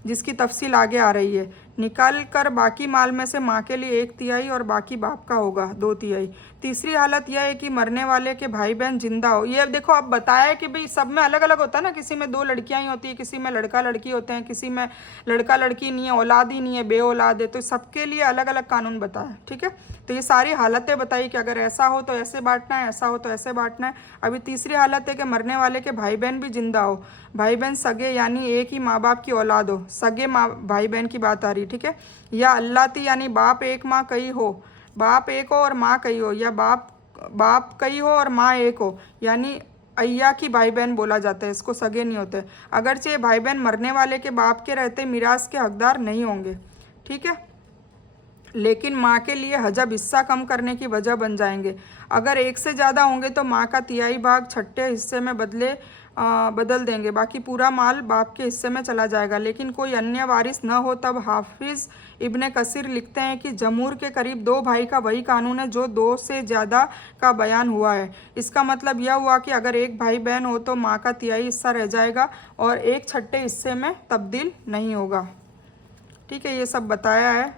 जिसकी तफसील आगे आ रही है। निकाल कर बाकी माल में से माँ के लिए 1/3 और बाकी बाप का होगा 2/3। तीसरी हालत यह है कि मरने वाले के भाई बहन जिंदा हो। ये देखो, अब बताया है कि भाई सब में अलग अलग होता है ना, किसी में 2 लड़कियां ही होती है, किसी में लड़का लड़की होते हैं, किसी में लड़का लड़की नहीं है, औलाद ही नहीं है, बे औलाद है। तो सबके लिए अलग अलग कानून बताया। ठीक है, तो ये सारी हालतें बताई कि अगर ऐसा हो तो ऐसे बांटना है, ऐसा हो तो ऐसे बांटना है। अभी तीसरी हालत है कि मरने वाले के भाई बहन भी जिंदा हो, भाई बहन सगे यानी एक ही माँ बाप की औलाद हो, सगे माँ भाई बहन की बात आ रही। ठीक है, या अल्लाह ती यानी बाप एक माँ कई हो, बाप एक हो और माँ कई हो, या बाप कई हो और माँ एक हो, यानी अय्या की भाई बहन बोला जाता है, इसको सगे नहीं होते। अगरचे भाई बहन मरने वाले के बाप के रहते मिरास के हकदार नहीं होंगे। ठीक है, लेकिन माँ के लिए हजब हिस्सा कम करने की वजह बन जाएंगे। अगर 1 से ज़्यादा होंगे तो माँ का 1/3 भाग 6ठे हिस्से में बदल देंगे, बाकी पूरा माल बाप के हिस्से में चला जाएगा। लेकिन कोई अन्य वारिस न हो तब हाफिज इब्ने कसीर लिखते हैं कि जमहूर के करीब 2 भाई का वही कानून है जो 2 से ज़्यादा का बयान हुआ है। इसका मतलब यह हुआ कि अगर एक भाई बहन हो तो माँ का 1/3 हिस्सा रह जाएगा और 1/6 हिस्से में तब्दील नहीं होगा। ठीक है, ये सब बताया है।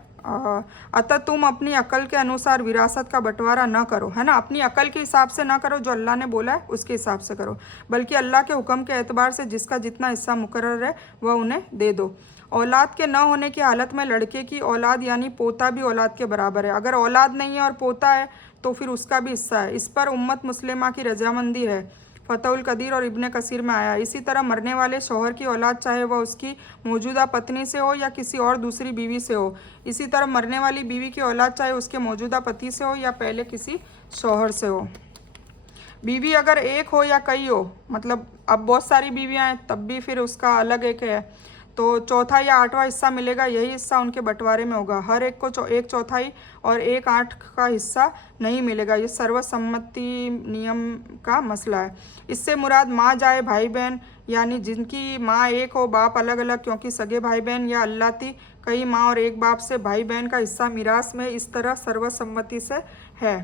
अतः तुम अपनी अकल के अनुसार विरासत का बंटवारा न करो, है ना, अपनी अकल के हिसाब से ना करो, जो अल्लाह ने बोला है उसके हिसाब से करो, बल्कि अल्लाह के हुक्म के एतबार से जिसका जितना हिस्सा मुकर्रर है वह उन्हें दे दो। औलाद के न होने की हालत में लड़के की औलाद यानी पोता भी औलाद के बराबर है। अगर औलाद नहीं है और पोता है तो फिर उसका भी हिस्सा है। इस पर उम्मत मुस्लिमा की रजामंदी है। फतहुल कदीर और इब्ने कसीर में आया। इसी तरह मरने वाले शौहर की औलाद चाहे वह उसकी मौजूदा पत्नी से हो या किसी और दूसरी बीवी से हो, इसी तरह मरने वाली बीवी की औलाद चाहे उसके मौजूदा पति से हो या पहले किसी शौहर से हो। बीवी अगर एक हो या कई हो, मतलब अब बहुत सारी बीवियां हैं तब भी फिर उसका अलग एक है, तो चौथा या आठवां हिस्सा मिलेगा। यही हिस्सा उनके बंटवारे में होगा। हर एक को एक चौथाई और एक आठ का हिस्सा नहीं मिलेगा। ये सर्वसम्मति नियम का मसला है। इससे मुराद माँ जाए भाई बहन, यानी जिनकी माँ एक हो बाप अलग अलग, क्योंकि सगे भाई बहन या अल्लाती कई माँ और एक बाप से भाई बहन का हिस्सा मिरास में इस तरह सर्वसम्मति से है।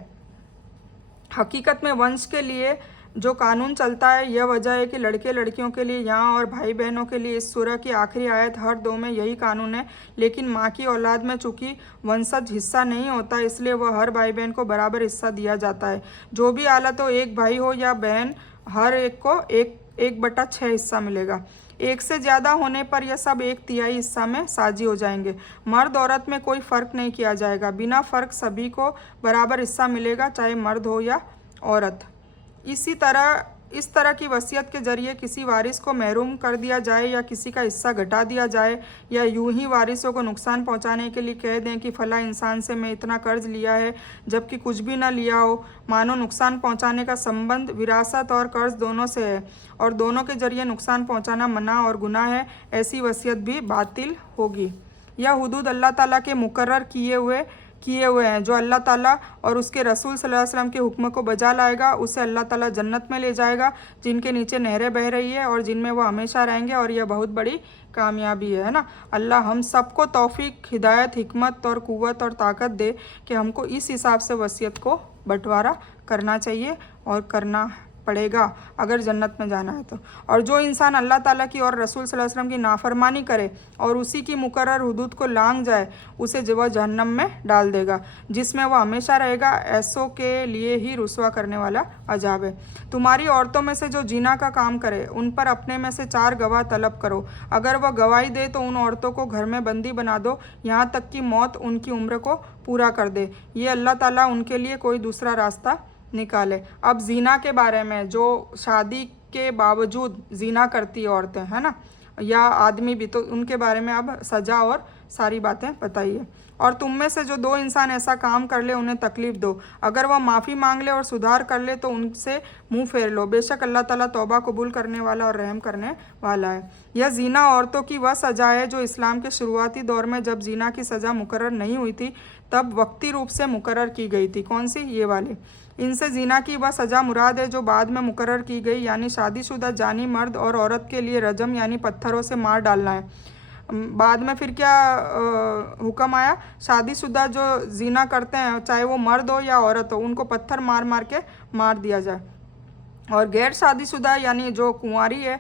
हकीकत में वंश के लिए जो कानून चलता है यह वजह है कि लड़के लड़कियों के लिए यहाँ और भाई बहनों के लिए इस सूरह की आखिरी आयत हर दो में यही कानून है। लेकिन माँ की औलाद में चूंकि वंशज हिस्सा नहीं होता इसलिए वह हर भाई बहन को बराबर हिस्सा दिया जाता है। जो भी हालत हो, एक भाई हो या बहन, हर एक को 1/6 हिस्सा मिलेगा। एक से ज़्यादा होने पर यह सब 1/3 हिस्सा में साझी हो जाएंगे। मर्द औरत में कोई फ़र्क नहीं किया जाएगा। बिना फ़र्क सभी को बराबर हिस्सा मिलेगा, चाहे मर्द हो या औरत। इस तरह की वसीयत के जरिए किसी वारिस को महरूम कर दिया जाए या किसी का हिस्सा घटा दिया जाए या यूं ही वारिसों को नुकसान पहुंचाने के लिए कह दें कि फ़ला इंसान से मैं इतना कर्ज लिया है जबकि कुछ भी ना लिया हो, मानो नुकसान पहुंचाने का संबंध विरासत और कर्ज दोनों से है और दोनों के जरिए नुकसान पहुंचाना मना और गुनाह है, ऐसी वसीयत भी बातिल होगी। यह हुदूद अल्लाह ताला के मुकर्रर किए हुए हैं। जो अल्लाह ताला और उसके रसूल सल्लल्लाहु अलैहि वसल्लम के हुक्म को बजा लाएगा उसे अल्लाह ताला जन्नत में ले जाएगा जिनके नीचे नहरें बह रही है और जिनमें वो हमेशा रहेंगे, और यह बहुत बड़ी कामयाबी है ना। अल्लाह हम सबको तौफीक, हिदायत, हिकमत और क़ुव्वत और ताकत दे कि हमको इस हिसाब से वसीयत को बंटवारा करना चाहिए और करना पड़ेगा अगर जन्नत में जाना है तो। और जो इंसान अल्लाह ताला की और रसूल सल्लल्लाहु अलैहि वसल्लम की नाफरमानी करे और उसी की मुकर्रर हुदूद को लांघ जाए उसे वह जहन्नम में डाल देगा जिसमें वह हमेशा रहेगा। ऐसों के लिए ही रुसवा करने वाला अजाब है। तुम्हारी औरतों में से जो जीना का काम करे उन पर अपने में से 4 गवाह तलब करो। अगर वह गवाही दे तो उन औरतों को घर में बंदी बना दो यहाँ तक कि मौत उनकी उम्र को पूरा कर दे। ये अल्लाह ताला उनके लिए कोई दूसरा रास्ता निकाले। अब जीना के बारे में, जो शादी के बावजूद जीना करती औरतें हैं ना, या आदमी भी, तो उनके बारे में अब सज़ा और सारी बातें बताइए। और तुम में से जो 2 इंसान ऐसा काम कर ले उन्हें तकलीफ़ दो। अगर वह माफ़ी मांग ले और सुधार कर ले तो उनसे मुंह फेर लो। बेशक अल्लाह ताला तौबा कबूल करने वाला और रहम करने वाला है। यह जीना औरतों की वह सज़ा है जो इस्लाम के शुरुआती दौर में जब जीना की सज़ा मुकर्रर नहीं हुई थी तब वक्ती रूप से मुकर्रर की गई थी। कौन सी? ये वाली। इनसे जीना की वह सज़ा मुराद है जो बाद में मुकर्रर की गई, यानी शादीशुदा जानी मर्द और औरत के लिए रजम यानी पत्थरों से मार डालना है। बाद में फिर क्या हुक्म आया? शादीशुदा जो जीना करते हैं चाहे वो मर्द हो या औरत हो उनको पत्थर मार मार के मार दिया जाए। और गैर शादीशुदा यानी जो कुंवारी है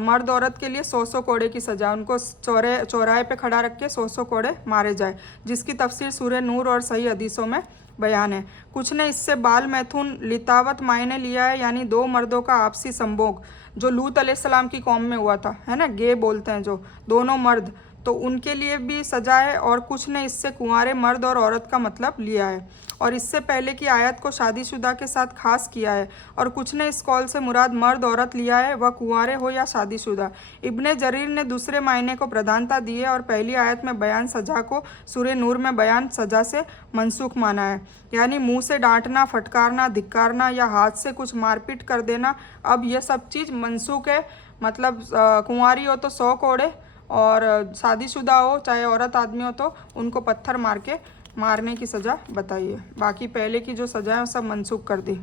मर्द औरत के लिए 100 कोड़े की सज़ा, उनको चौराहे पे खड़ा रख के 100 कोड़े मारे जाए, जिसकी तफसीर सूरह नूर और सही हदीसों में बयान है। कुछ ने इससे बाल मैथुन लितावत मायने लिया है, यानी 2 मर्दों का आपसी संभोग जो लूत अलैहिस्सलाम की कौम में हुआ था, है ना, गे बोलते हैं जो दोनों मर्द, तो उनके लिए भी सजा है। और कुछ ने इससे कुंवारे मर्द और औरत का मतलब लिया है और इससे पहले की आयत को शादीशुदा के साथ खास किया है। और कुछ ने इस कौल से मुराद मर्द औरत लिया है, वह कुंवारे हो या शादीशुदा। इब्ने जरीर ने दूसरे मायने को प्रधानता दी है और पहली आयत में बयान सजा को सूरह नूर में बयान सजा से मनसूख माना है, यानी मुंह से डांटना, फटकारना, धिक्कारना या हाथ से कुछ मारपीट कर देना। अब यह सब चीज़ मनसूख है, मतलब कुंवारी हो तो 100 कोड़े और शादीशुदा हो चाहे औरत आदमी हो तो उनको पत्थर मार के मारने की सज़ा बताइए। बाकी पहले की जो सज़ा है वो सब मनसूख कर दी।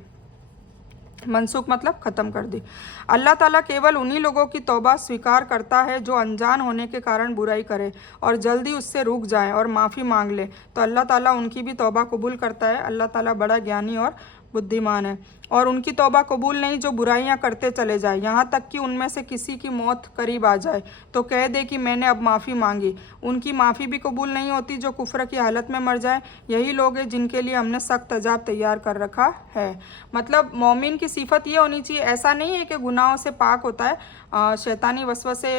मनसूख मतलब ख़त्म कर दी। अल्लाह ताला केवल उन्हीं लोगों की तौबा स्वीकार करता है जो अनजान होने के कारण बुराई करे और जल्दी उससे रुक जाए और माफ़ी मांग ले, तो अल्लाह ताला उनकी भी तौबा कबूल करता है। अल्लाह ताला बड़ा ज्ञानी और बुद्धिमान है। और उनकी तौबा कबूल नहीं जो बुराइयां करते चले जाए, यहाँ तक कि उनमें से किसी की मौत करीब आ जाए तो कह दे कि मैंने अब माफ़ी मांगी। उनकी माफ़ी भी कबूल नहीं होती जो कुफ्र की हालत में मर जाए। यही लोग हैं जिनके लिए हमने सख्त अजाब तैयार कर रखा है। मतलब मोमिन की सिफत ये होनी चाहिए, ऐसा नहीं है कि गुनाहों से पाक होता है। शैतानी वसवसे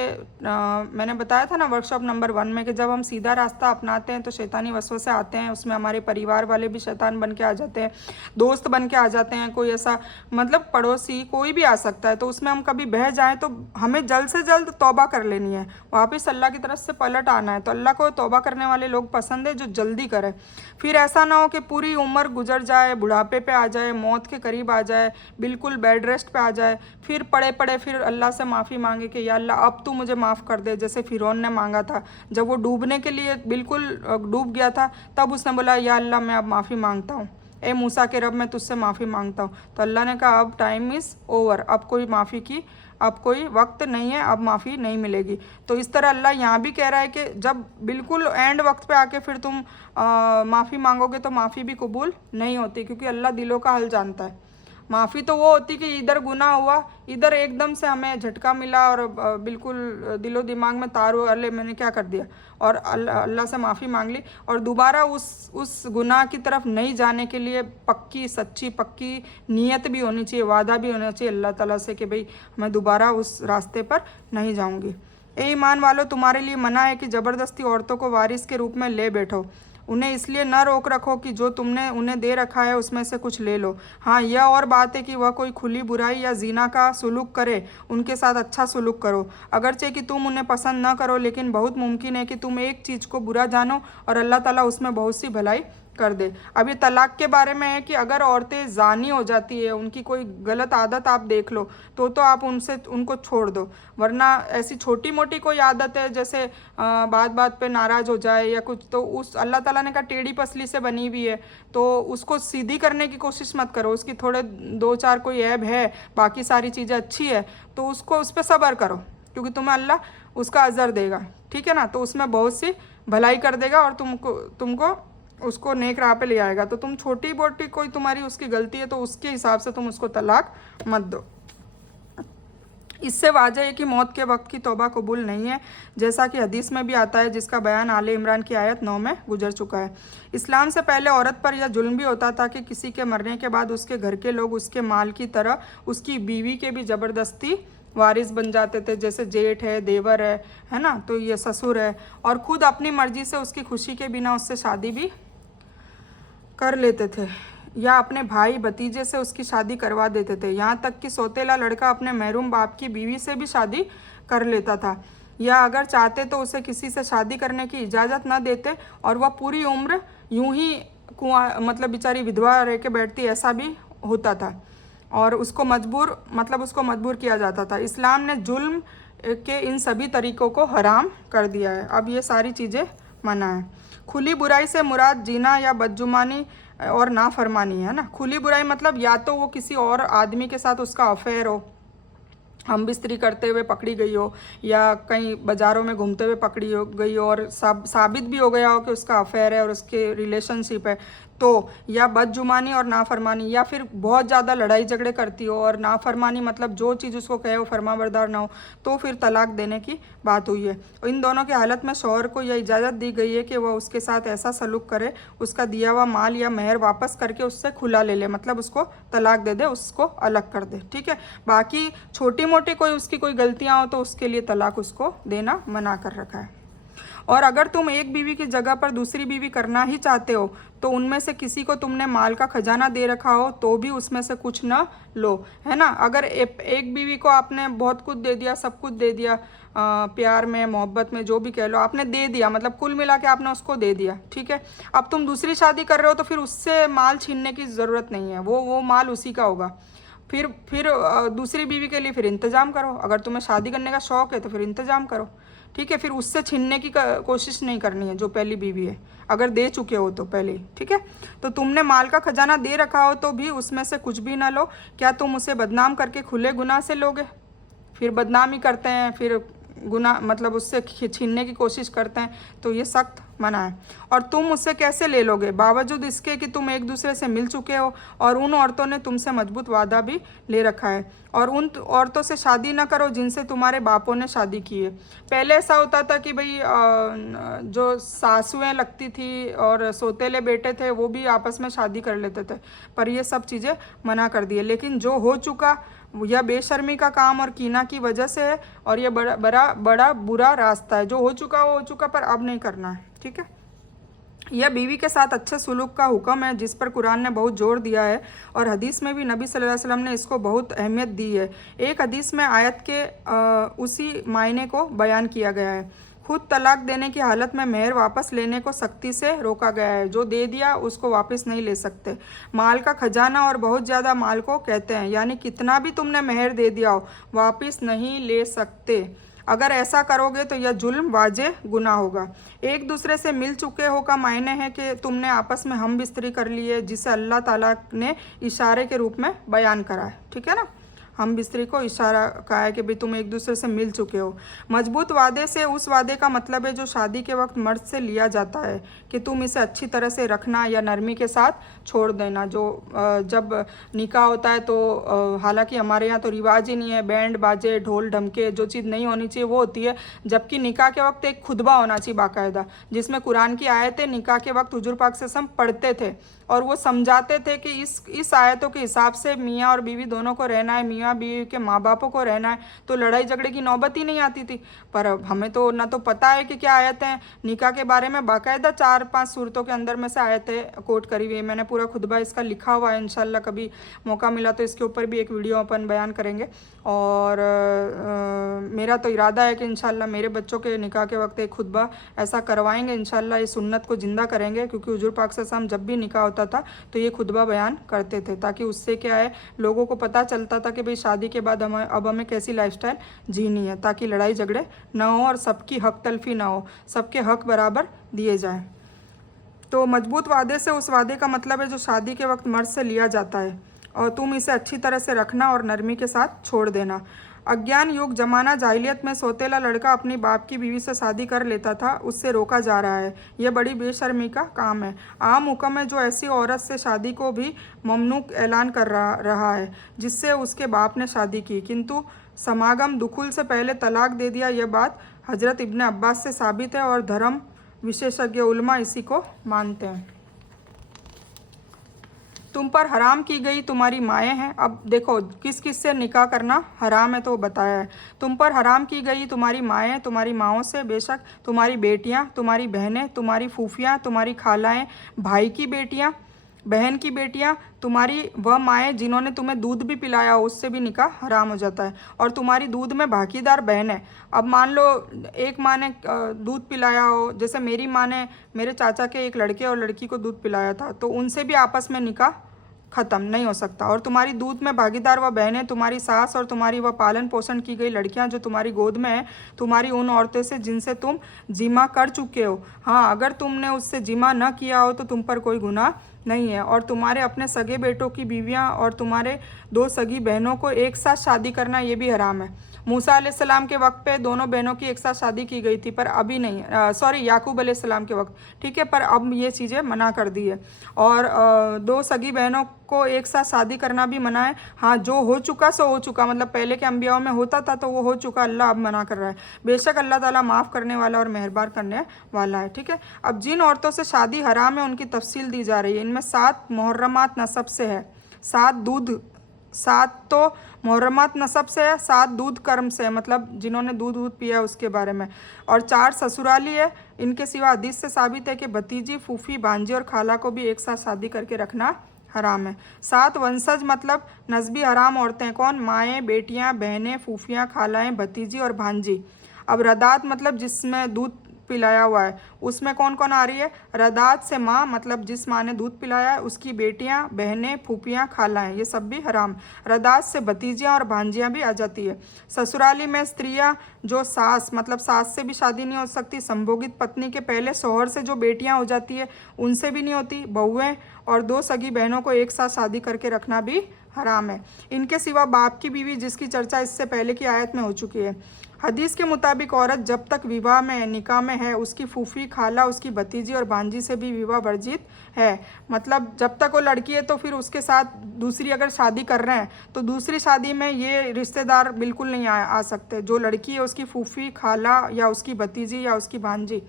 मैंने बताया था ना वर्कशॉप नंबर 1 में कि जब हम सीधा रास्ता अपनाते हैं तो शैतानी वसवसे आते हैं, उसमें हमारे परिवार वाले भी शैतान बन के आ जाते हैं, दोस्त बन के आ जाते हैं, कोई ऐसा मतलब पड़ोसी कोई भी आ सकता है। तो उसमें हम कभी बह जाएं तो हमें जल्द से जल्द तौबा कर लेनी है, वापस अल्लाह की तरफ से पलट आना है। तो अल्लाह को तौबा करने वाले लोग पसंद है जो जल्दी करें। फिर ऐसा ना हो कि पूरी उम्र गुजर जाए, बुढ़ापे पे आ जाए, मौत के करीब आ जाए, बिल्कुल बेड रेस्ट पे आ जाए, फिर पड़े पड़े फिर अल्लाह से माफ़ी मांगे कि या अल्लाह अब तू मुझे माफ़ कर दे। जैसे फिरौन ने मांगा था जब वो डूबने के लिए बिल्कुल डूब गया था, तब उसने बोला या अल्लाह मैं अब माफ़ी मांगता हूँ, ए मूसा के रब मैं तुझसे माफ़ी मांगता हूँ। तो अल्लाह ने कहा अब टाइम इज़ ओवर, अब कोई माफ़ी की अब कोई वक्त नहीं है, अब माफ़ी नहीं मिलेगी। तो इस तरह अल्लाह यहाँ भी कह रहा है कि जब बिल्कुल एंड वक्त पे आके फिर तुम माफ़ी मांगोगे तो माफ़ी भी कबूल नहीं होती, क्योंकि अल्लाह दिलों का हाल जानता है। माफ़ी तो वो होती कि इधर गुनाह हुआ, इधर एकदम से हमें झटका मिला और बिल्कुल दिलो दिमाग में तार हुआ, अरे मैंने क्या कर दिया, और अल्लाह से माफ़ी मांग ली और दोबारा उस गुनाह की तरफ नहीं जाने के लिए पक्की सच्ची पक्की नीयत भी होनी चाहिए, वादा भी होना चाहिए अल्लाह ताला से कि भाई मैं दोबारा उस रास्ते पर नहीं जाऊँगी। ए ईमान वालों, तुम्हारे लिए मना है कि ज़बरदस्ती औरतों को वारिस के रूप में ले बैठो। उन्हें इसलिए न रोक रखो कि जो तुमने उन्हें दे रखा है उसमें से कुछ ले लो। हाँ, यह और बात है कि वह कोई खुली बुराई या जीना का सुलूक करे, उनके साथ अच्छा सुलूक करो। अगरचे कि तुम उन्हें पसंद न करो, लेकिन बहुत मुमकिन है कि तुम एक चीज़ को बुरा जानो और अल्लाह ताला उसमें बहुत सी भलाई कर दे। अब ये तलाक के बारे में है कि अगर औरतें जानी हो जाती है, उनकी कोई गलत आदत आप देख लो तो आप उनको छोड़ दो। वरना ऐसी छोटी मोटी कोई आदत है जैसे बात बात पे नाराज़ हो जाए या कुछ, तो उस अल्लाह ताला ने कहा टेढ़ी पसली से बनी हुई है तो उसको सीधी करने की कोशिश मत करो। उसकी थोड़े 2-4 कोई ऐब है, बाकी सारी चीज़ें अच्छी है, तो उसको उस पर सब्र करो, क्योंकि तुम्हें अल्लाह उसका अजर देगा। ठीक है ना, तो उसमें बहुत सी भलाई कर देगा और तुमको उसको नेक राह पे ले आएगा। तो तुम छोटी मोटी कोई तुम्हारी उसकी गलती है तो उसके हिसाब से तुम उसको तलाक मत दो। इससे वाजह है कि मौत के वक्त की तौबा कबूल नहीं है, जैसा कि हदीस में भी आता है, जिसका बयान आले इमरान की आयत 9 में गुजर चुका है। इस्लाम से पहले औरत पर यह जुल्म भी होता था कि किसी के मरने के बाद उसके घर के लोग उसके माल की तरह उसकी बीवी के भी ज़बरदस्ती वारिस बन जाते थे, जैसे जेठ है, देवर है ना, तो ये ससुर है, और ख़ुद अपनी मर्जी से उसकी खुशी के बिना उससे शादी भी कर लेते थे या अपने भाई भतीजे से उसकी शादी करवा देते थे। यहाँ तक कि सौतेला लड़का अपने महरूम बाप की बीवी से भी शादी कर लेता था, या अगर चाहते तो उसे किसी से शादी करने की इजाज़त न देते और वह पूरी उम्र यूं ही कुआं मतलब बेचारी विधवा रह के बैठती, ऐसा भी होता था और उसको मजबूर किया जाता था। इस्लाम ने जुल्म के इन सभी तरीक़ों को हराम कर दिया है। अब ये सारी चीज़ें मना है। खुली बुराई से मुराद जीना या बदजुमानी और नाफरमानी है ना। खुली बुराई मतलब या तो वो किसी और आदमी के साथ उसका अफेयर हो, हम बिस्तरी करते हुए पकड़ी गई हो, या कहीं बाज़ारों में घूमते हुए पकड़ी हो गई हो और साबित भी हो गया हो कि उसका अफेयर है और उसके रिलेशनशिप है, तो या बदजुमानी और नाफरमानी, या फिर बहुत ज़्यादा लड़ाई झगड़े करती हो और नाफरमानी मतलब जो चीज़ उसको कहे वो फरमाबरदार ना हो, तो फिर तलाक देने की बात हुई है। इन दोनों की हालत में शौहर को यह इजाज़त दी गई है कि वह उसके साथ ऐसा सलूक करे, उसका दिया हुआ माल या मेहर वापस करके उससे खुला ले ले, मतलब उसको तलाक दे दे, उसको अलग कर दे। ठीक है, बाकी छोटी मोटी उसकी कोई गलतियाँ हो तो उसके लिए तलाक उसको देना मना कर रखा है। और अगर तुम एक बीवी की जगह पर दूसरी बीवी करना ही चाहते हो तो उनमें से किसी को तुमने माल का खजाना दे रखा हो तो भी उसमें से कुछ न लो, है ना। अगर एक बीवी को आपने बहुत कुछ दे दिया, सब कुछ दे दिया, प्यार में मोहब्बत में जो भी कह लो, आपने दे दिया, मतलब कुल मिला के आपने उसको दे दिया, ठीक है। अब तुम दूसरी शादी कर रहे हो तो फिर उससे माल छीनने की ज़रूरत नहीं है, वो माल उसी का होगा। फिर दूसरी बीवी के लिए फिर इंतज़ाम करो, अगर तुम्हें शादी करने का शौक़ है तो फिर इंतज़ाम करो, ठीक है। फिर उससे छीनने की कोशिश नहीं करनी है जो पहली बीवी है, अगर दे चुके हो तो पहले, ठीक है। तो तुमने माल का खजाना दे रखा हो तो भी उसमें से कुछ भी ना लो। क्या तुम उसे बदनाम करके खुले गुनाह से लोगे? फिर बदनामी करते हैं, फिर गुनाह मतलब उससे छीनने की कोशिश करते हैं, तो ये सख्त मना है। और तुम उससे कैसे ले लोगे, बावजूद इसके कि तुम एक दूसरे से मिल चुके हो और उन औरतों ने तुमसे मजबूत वादा भी ले रखा है। और उन औरतों से शादी ना करो जिनसे तुम्हारे बापों ने शादी की है। पहले ऐसा होता था कि भाई जो सासुएं लगती थी और सौतेले बेटे थे वो भी आपस में शादी कर लेते थे, पर ये सब चीज़ें मना कर दी है। लेकिन जो हो चुका यह बेशर्मी का काम और कीना की वजह से है, और यह बड़ा बुरा रास्ता है। जो हो चुका वो हो चुका, पर अब नहीं करना है, ठीक है। यह बीवी के साथ अच्छे सुलूक का हुक्म है जिस पर कुरान ने बहुत जोर दिया है, और हदीस में भी नबी सल्लल्लाहु अलैहि वसल्लम ने इसको बहुत अहमियत दी है। एक हदीस में आयत के उसी मायने को बयान किया गया है। खुद तलाक देने की हालत में मेहर वापस लेने को सख्ती से रोका गया है। जो दे दिया उसको वापस नहीं ले सकते। माल का खजाना और बहुत ज़्यादा माल को कहते हैं, यानी कितना भी तुमने मेहर दे दिया हो वापस नहीं ले सकते। अगर ऐसा करोगे तो यह जुल्म वाजे गुनाह होगा। एक दूसरे से मिल चुके हो का मायने है कि तुमने आपस में हम बिस्तरी कर ली है, जिसे अल्लाह ताला ने इशारे के रूप में बयान करा है, ठीक है ना। हम बिस्तरी को इशारा कहा है कि भाई तुम एक दूसरे से मिल चुके हो। मजबूत वादे से उस वादे का मतलब है जो शादी के वक्त मर्द से लिया जाता है कि तुम इसे अच्छी तरह से रखना या नरमी के साथ छोड़ देना। जो जब निकाह होता है तो हालांकि हमारे यहाँ तो रिवाज ही नहीं है, बैंड बाजे ढोल ढमके, जो चीज़ नहीं होनी चाहिए वो होती है। जबकि निकाह के वक्त एक खुतबा होना चाहिए बाकायदा, जिसमें कुरान की आयतें निकाह के वक्त हुजूर पाक से हम पढ़ते थे और वो समझाते थे कि इस आयतों के हिसाब से मियाँ और बीवी दोनों को रहना है, मियाँ बीवी के माँ बापों को रहना है, तो लड़ाई झगड़े की नौबत ही नहीं आती थी। पर अब हमें तो ना तो पता है कि क्या आयतें हैं। निकाह के बारे में बाकायदा 4-5 सूरतों के अंदर में से आयतें कोट करी हुई है। मैंने पूरा खुतबा इसका लिखा हुआ है, इंशाल्लाह कभी मौका मिला तो इसके ऊपर भी एक वीडियो अपन बयान करेंगे। और मेरा तो इरादा है कि इंशाल्लाह मेरे बच्चों के निकाह के वक्त एक खुतबा ऐसा करवाएंगे, इंशाल्लाह इस सुन्नत को ज़िंदा करेंगे। क्योंकि हुजूर पाक से हम जब भी निकाह होता था तो ये खुतबा बयान करते थे, ताकि उससे क्या है लोगों को पता चलता था कि भाई शादी के बाद हमें कैसी लाइफस्टाइल जीनी है, ताकि लड़ाई झगड़े ना हो और सबकी हक तलफी ना हो, सबके हक बराबर दिए जाएं। तो मजबूत वादे से उस वादे का मतलब है जो शादी के वक्त मर्द से लिया जाता है, और तुम इसे अच्छी तरह से रखना और नरमी के साथ छोड़ देना। अज्ञान युग जमाना जाहिलियत में सौतेला लड़का अपनी बाप की बीवी से शादी कर लेता था, उससे रोका जा रहा है। यह बड़ी बेशर्मी का काम है। आम हुक्म है जो ऐसी औरत से शादी को भी ममनूक ऐलान कर रहा है जिससे उसके बाप ने शादी की, किंतु समागम दुखुल से पहले तलाक दे दिया। यह बात हजरत इब्न अब्बास से साबित है और धर्म विशेषज्ञ उलमा इसी को मानते हैं। तुम पर हराम की गई तुम्हारी माएँ हैं। अब देखो किस किस से निकाह करना हराम है तो बताया है। तुम पर हराम की गई तुम्हारी माएँ, तुम्हारी माओं से, बेशक तुम्हारी बेटियां, तुम्हारी बहनें, तुम्हारी फूफियाँ, तुम्हारी खालाएँ, भाई की बेटियां, बहन की बेटियां, तुम्हारी वह माएँ जिन्होंने तुम्हें दूध भी पिलाया हो, उससे भी निकाह हराम हो जाता है। और तुम्हारी दूध में भागीदार बहन है। अब मान लो एक माँ ने दूध पिलाया हो, जैसे मेरी माँ ने मेरे चाचा के एक लड़के और लड़की को दूध पिलाया था, तो उनसे भी आपस में निकाह ख़त्म नहीं हो सकता। और तुम्हारी दूध में भागीदार वह बहनें, तुम्हारी सास और तुम्हारी वह पालन पोषण की गई लड़कियां जो तुम्हारी गोद में है, तुम्हारी उन औरतों से जिनसे तुम जिमा कर चुके हो। हाँ, अगर तुमने उससे जिमा न किया हो तो तुम पर कोई गुनाह नहीं है। और तुम्हारे अपने सगे बेटों की बीवियां और तुम्हारे 2 सगी बहनों को एक साथ शादी करना ये भी हराम है। मूसा अलैहिस्सलाम के वक्त पे दोनों बहनों की एक साथ शादी की गई थी, पर अभी नहीं, सॉरी याकूब अलैहिस्सलाम के वक्त, ठीक है, पर अब ये चीज़ें मना कर दी है। और 2 सगी बहनों को एक साथ शादी करना भी मना है। हाँ, जो हो चुका सो हो चुका, मतलब पहले के अंबियाओं में होता था तो वो हो चुका, अल्लाह अब मना कर रहा है। बेशक अल्लाह ताला माफ़ करने वाला और मेहरबान करने वाला है, ठीक है। अब जिन औरतों से शादी हराम है उनकी तफसील दी जा रही है। इनमें 7 मुहर्रमात नसब से है, 7 तो मुहर्रमात नसब से है, 7 दूध कर्म से है, मतलब जिन्होंने दूध पिया है उसके बारे में, और 4 ससुराली है। इनके सिवा हदीस से साबित है कि भतीजी, फूफी, भांजी और खाला को भी एक साथ शादी करके रखना हराम है। 7 वंशज मतलब नस्बी हराम औरतें कौन? माएँ, बेटियाँ, बहनें, फूफियाँ, खालाएँ, भतीजी और भांजी। अब रदात मतलब जिसमें दूध पिलाया हुआ है, उसमें कौन कौन आ रही है? रदात से माँ मतलब जिस माँ ने दूध पिलाया है, उसकी बेटियाँ, बहनें, फूफियाँ, खालाएँ, ये सब भी हराम। रदात से भतीजियाँ और भांजियाँ भी आ जाती है। ससुराली में स्त्रियाँ जो सास मतलब सास से भी शादी नहीं हो सकती। संभोगित पत्नी के पहले शौहर से जो बेटियाँ हो जाती है उनसे भी नहीं होती। बहुएँ और 2 सगी बहनों को एक साथ शादी करके रखना भी हराम है। इनके सिवा बाप की बीवी जिसकी चर्चा इससे पहले की आयत में हो चुकी है। हदीस के मुताबिक औरत जब तक विवाह में निकाह में है उसकी फूफी, खाला, उसकी भतीजी और भांजी से भी विवाह वर्जित है। मतलब जब तक वो लड़की है तो फिर उसके साथ दूसरी अगर शादी कर रहे हैं तो दूसरी शादी में ये रिश्तेदार बिल्कुल नहीं आ सकते। जो लड़की है उसकी फूफी, खाला या उसकी भतीजी या उसकी भांजी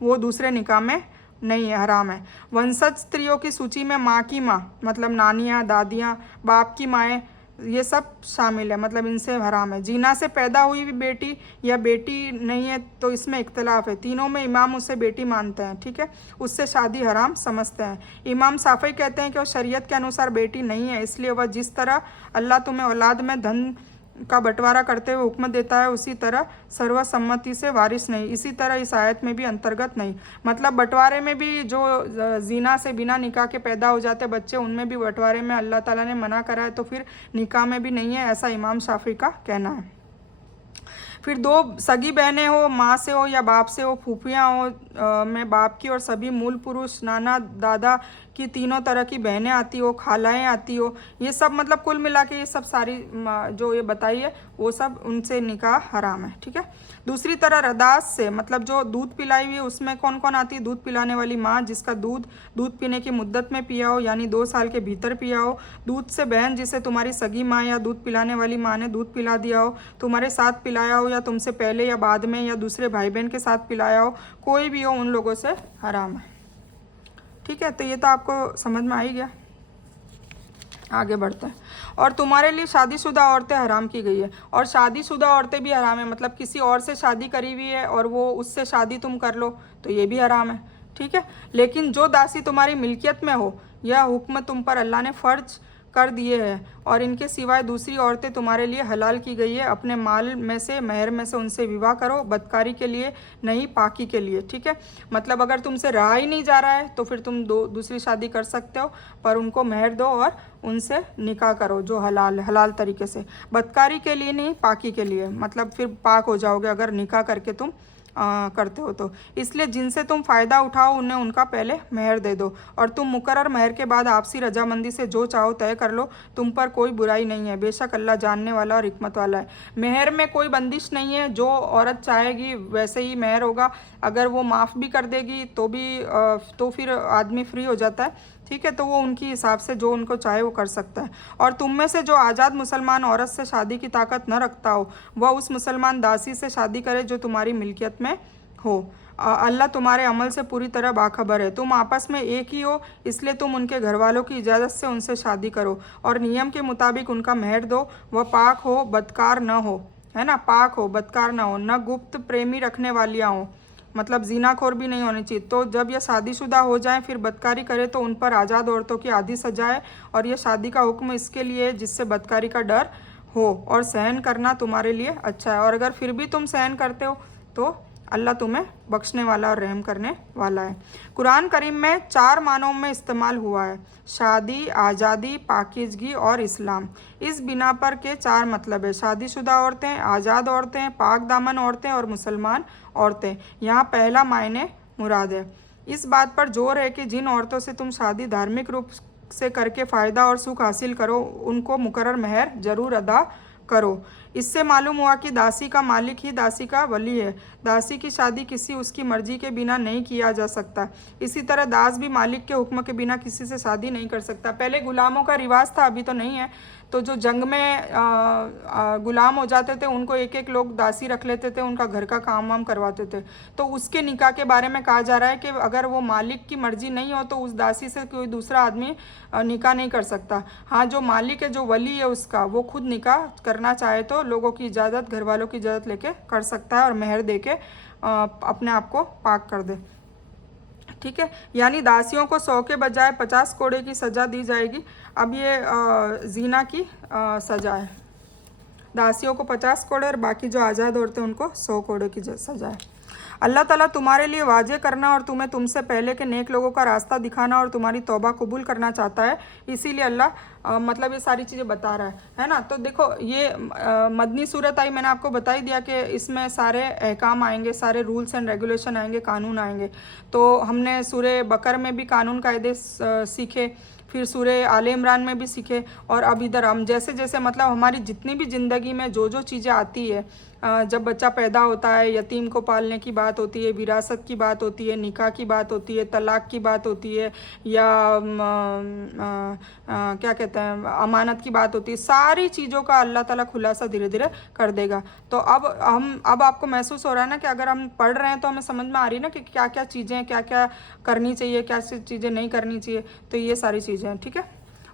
वो दूसरे निकाह में नहीं है, हराम है। वंशज स्त्रियों की सूची में माँ की माँ मतलब नानियाँ, दादियाँ, बाप की माएँ ये सब शामिल है, मतलब इनसे हराम है। जीना से पैदा हुई भी बेटी या बेटी नहीं है तो इसमें इख्तलाफ है। तीनों में इमाम उसे बेटी मानते हैं, ठीक है, उससे शादी हराम समझते हैं। इमाम साफ़ी कहते हैं कि वो शरीयत के अनुसार बेटी नहीं है, इसलिए वह जिस तरह अल्लाह तुम्हें औलाद में धन का बंटवारा करते हुए हुक्म देता है उसी तरह सर्वसम्मति से वारिस नहीं, इसी तरह इस आयत में भी अंतर्गत नहीं। मतलब बंटवारे में भी जो जीना से बिना निकाह के पैदा हो जाते बच्चे उनमें भी बंटवारे में अल्लाह ताला ने मना करा है, तो फिर निकाह में भी नहीं है, ऐसा इमाम शाफी का कहना है। फिर दो सगी बहनें हो, माँ से हो या बाप से हो, फूफियाँ हो में बाप की और सभी मूल पुरुष, नाना दादा की तीनों तरह की बहनें आती हो, खालाएँ आती हो, ये सब मतलब कुल मिला के ये सब सारी जो ये बताई है वो सब उनसे निकाह हराम है, ठीक है। दूसरी तरह रदास से मतलब जो दूध पिलाई हुई है उसमें कौन कौन आती है? दूध पिलाने वाली माँ जिसका दूध पीने की मुद्दत में पिया हो यानी 2 साल के भीतर पिया हो। दूध से बहन जिसे तुम्हारी सगी माँ या दूध पिलाने वाली माँ ने दूध पिला दिया हो, तुम्हारे साथ पिलाया हो या तुमसे पहले या बाद में या दूसरे भाई बहन के साथ पिलाया हो, कोई भी हो उन लोगों से हराम है, ठीक है। तो ये तो आपको समझ में आ ही गया। आगे बढ़ते हैं। और तुम्हारे लिए शादीशुदा औरतें हराम की गई है, और शादीशुदा औरतें भी हराम है, मतलब किसी और से शादी करी हुई है और वो उससे शादी तुम कर लो तो ये भी हराम है, ठीक है। लेकिन जो दासी तुम्हारी मिल्कियत में हो यह हुक्म तुम पर अल्लाह ने फ़र्ज कर दिए हैं, और इनके सिवाय दूसरी औरतें तुम्हारे लिए हलाल की गई है। अपने माल में से, महर में से उनसे विवाह करो, बदकारी के लिए नहीं, पाकी के लिए, ठीक है। मतलब अगर तुमसे रहा ही नहीं जा रहा है तो फिर तुम दूसरी शादी कर सकते हो, पर उनको महर दो और उनसे निकाह करो जो हलाल तरीके से। बदकारी के लिए नहीं, पाकी के लिए, मतलब फिर पाक हो जाओगे अगर निकाह करके तुम करते हो तो। इसलिए जिनसे तुम फ़ायदा उठाओ उन्हें उनका पहले महर दे दो, और तुम मुकर्रर महर के बाद आपसी रजामंदी से जो चाहो तय कर लो, तुम पर कोई बुराई नहीं है, बेशक अल्लाह जानने वाला और हिकमत वाला है। महर में कोई बंदिश नहीं है, जो औरत चाहेगी वैसे ही महर होगा। अगर वो माफ़ भी कर देगी तो फिर आदमी फ्री हो जाता है, ठीक है। तो वो उनकी हिसाब से जो उनको चाहे वो कर सकता है। और तुम में से जो आज़ाद मुसलमान औरत से शादी की ताकत न रखता हो वह उस मुसलमान दासी से शादी करे जो तुम्हारी मिल्कियत में हो। अल्लाह तुम्हारे अमल से पूरी तरह बाखबर है। तुम आपस में एक ही हो, इसलिए तुम उनके घर वालों की इजाज़त से उनसे शादी करो और नियम के मुताबिक उनका महर दो। वह पाक हो, बदकार न हो, है ना, पाक हो, बदकार न हो, न गुप्त प्रेमी रखने वालियाँ हो, मतलब जीनाखोर भी नहीं होनी चाहिए। तो जब यह शादीशुदा हो जाए फिर बदकारी करे तो उन पर आज़ाद औरतों की आधी सजा है, और यह शादी का हुक्म इसके लिए है जिससे बदकारी का डर हो, और सहन करना तुम्हारे लिए अच्छा है। और अगर फिर भी तुम सहन करते हो तो अल्लाह तुम्हें बख्शने वाला और रहम करने वाला है। कुरान करीम में 4 मानों में इस्तेमाल हुआ है: शादी, आज़ादी, पाकीज़गी और इस्लाम। इस बिना पर के 4 मतलब है: शादीशुदा औरतें, आज़ाद औरतें, पाक दामन औरतें और मुसलमान औरतें। यहाँ पहला मायने मुराद है। इस बात पर जोर है कि जिन औरतों से तुम शादी धार्मिक रूप से करके फ़ायदा और सुख हासिल करो उनको मुकर्रर महर ज़रूर अदा करो। इससे मालूम हुआ कि दासी का मालिक ही दासी का वली है। दासी की शादी किसी उसकी मर्जी के बिना नहीं किया जा सकता। इसी तरह दास भी मालिक के हुक्म के बिना किसी से शादी नहीं कर सकता। पहले गुलामों का रिवाज था, अभी तो नहीं है। तो जो जंग में गुलाम हो जाते थे उनको एक एक लोग दासी रख लेते थे, उनका घर का काम वाम करवाते थे। तो उसके निकाह के बारे में कहा जा रहा है कि अगर वो मालिक की मर्जी नहीं हो तो उस दासी से कोई दूसरा आदमी निकाह नहीं कर सकता। हाँ, जो मालिक है, जो वली है उसका, वो खुद निकाह करना चाहे तो लोगों की इजाज़त, घर वालों की इजाज़त लेके कर सकता है और महर दे के अपने आप को पाक कर दे, ठीक है। यानी दासियों को 100 के बजाय 50 कोड़े की सज़ा दी जाएगी। अब ये जीना की सज़ा है। दासियों को 50 कोड़े और बाकी जो आज़ाद औरतें उनको 100 कोड़े की सज़ा है। अल्लाह ताला तुम्हारे लिए वाजे करना और तुम्हें तुमसे पहले के नेक लोगों का रास्ता दिखाना और तुम्हारी तौबा कबूल करना चाहता है, इसीलिए अल्लाह मतलब ये सारी चीज़ें बता रहा है ना। तो देखो ये मदनी सूरत आई, मैंने आपको बता ही दिया कि इसमें सारे अहकाम आएंगे, सारे रूल्स एंड रेगुलेशन आएंगे, कानून आएंगे। तो हमने सूरे बकर में भी कानून कायदे सीखे, फिर सूरे आले इमरान में भी सीखे, और अब इधर हम जैसे जैसे मतलब हमारी जितनी भी ज़िंदगी में जो जो चीज़ें आती है जब बच्चा पैदा होता है, यतीम को पालने की बात होती है, विरासत की बात होती है, निकाह की बात होती है, तलाक की बात होती है, या क्या कहते हैं, अमानत की बात होती है, सारी चीज़ों का अल्लाह ताला खुलासा धीरे धीरे कर देगा। तो अब आपको महसूस हो रहा है ना कि अगर हम पढ़ रहे हैं तो हमें समझ में आ रही है ना कि क्या क्या चीज़ें, क्या क्या करनी चाहिए, क्या चीज़ें नहीं करनी चाहिए। तो ये सारी चीज़ें हैं, ठीक है।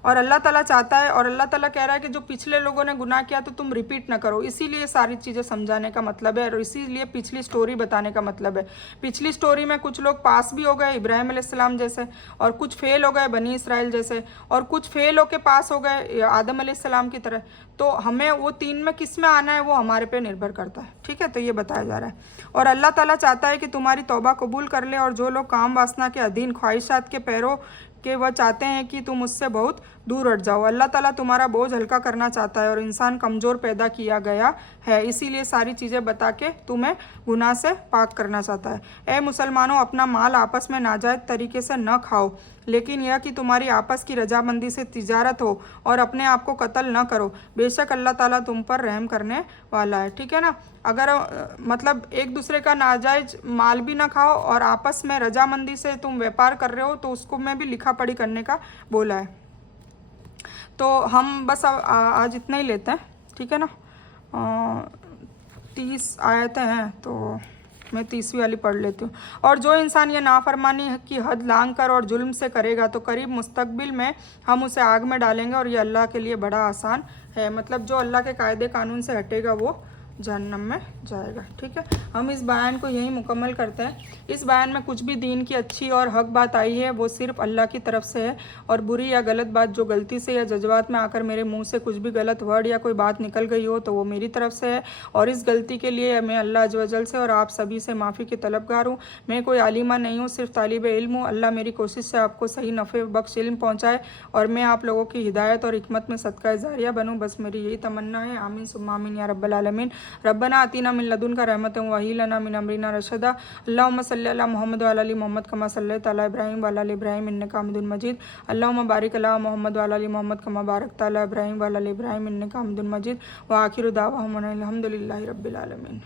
और अल्लाह ताला चाहता है, और अल्लाह ताला कह रहा है कि जो पिछले लोगों ने गुनाह किया तो तुम रिपीट ना करो। इसीलिए सारी चीज़ें समझाने का मतलब है, और इसीलिए पिछली स्टोरी बताने का मतलब है। पिछली स्टोरी में कुछ लोग पास भी हो गए इब्राहिम अलैहिस्सलाम जैसे, और कुछ फेल हो गए बनी इसराइल जैसे, और कुछ फेल होके पास हो गए आदम अलैहिस्सलाम की तरह। तो हमें वो तीन में किस में आना है वो हमारे पे निर्भर करता है, ठीक है। तो ये बताया जा रहा है। और अल्लाह ताला चाहता है कि तुम्हारी तौबा कबूल कर ले, और जो लोग काम वासना के अधीन ख्वाहिशात के पैरों कि वह चाहते हैं कि तुम उससे बहुत दूर हट जाओ। अल्लाह ताला तुम्हारा बोझ हल्का करना चाहता है, और इंसान कमज़ोर पैदा किया गया है, इसीलिए सारी चीज़ें बता के तुम्हें गुनाह से पाक करना चाहता है। ए मुसलमानों, अपना माल आपस में नाजायज़ तरीके से न खाओ, लेकिन यह कि तुम्हारी आपस की रजामंदी से तिजारत हो, और अपने आप को कत्ल न करो। बेशक अल्लाह ताला तुम पर रहम करने वाला है, ठीक है ना। अगर मतलब एक दूसरे का नाजायज़ माल भी ना खाओ, और आपस में रजामंदी से तुम व्यापार कर रहे हो, तो उसको में भी लिखा पढ़ी करने का बोला है। तो हम बस आज इतना ही लेते हैं, ठीक है ना। 30 आयतें हैं, तो मैं 30वीं वाली पढ़ लेती हूँ। और जो इंसान ये नाफरमानी की हद लांघ कर और जुल्म से करेगा, तो करीब मुस्तकबिल में हम उसे आग में डालेंगे, और ये अल्लाह के लिए बड़ा आसान है। मतलब जो अल्लाह के कायदे कानून से हटेगा वो जहन्नम में जाएगा, ठीक है। हम इस बयान को यहीं मुकम्मल करते हैं। इस बयान में कुछ भी दीन की अच्छी और हक बात आई है वो सिर्फ अल्लाह की तरफ से है, और बुरी या गलत बात जो गलती से या जज्बात में आकर मेरे मुंह से कुछ भी गलत वर्ड या कोई बात निकल गई हो तो वो मेरी तरफ से है, और इस गलती के लिए मैं अल्लाह अज़्ज़ वजल से और आप सभी से माफ़ी की तलबगार हूँ। मैं कोई आलिमा नहीं हूँ, सिर्फ तालिब इल्म हूँ। अल्लाह मेरी कोशिश से आपको सही नफ़े बख्श इल्म पहुँचाए, और मैं आप लोगों की हिदायत और हिकमत में सदका जारिया बनूँ। बस मेरी यही तमन्ना है। आमीन सुम्मा आमीन या रब्बल आलमीन। रब्बना आतीना मिन लदुनका रहमतन व हय्यि लना मिन अमरिना रशदा। अल्लाहुम्मा सल्लि अला मुहम्मद व अला आलि मुहम्मद कमा सल्लैता अला इब्राहीम व अला आलि इब्राहीम इन्नका हमीदुम मजीद। अल्लाहुम्मा बारिक अला मुहम्मद व अला आलि मुहम्मद कमा बारकता अला इब्राहीम व अला आलि इब्राहीम इन्नका हमीदुम मजीद। व आखिरु दावाहुम अनिल हम्दुलिल्लाहि रब्बिल आलमीन।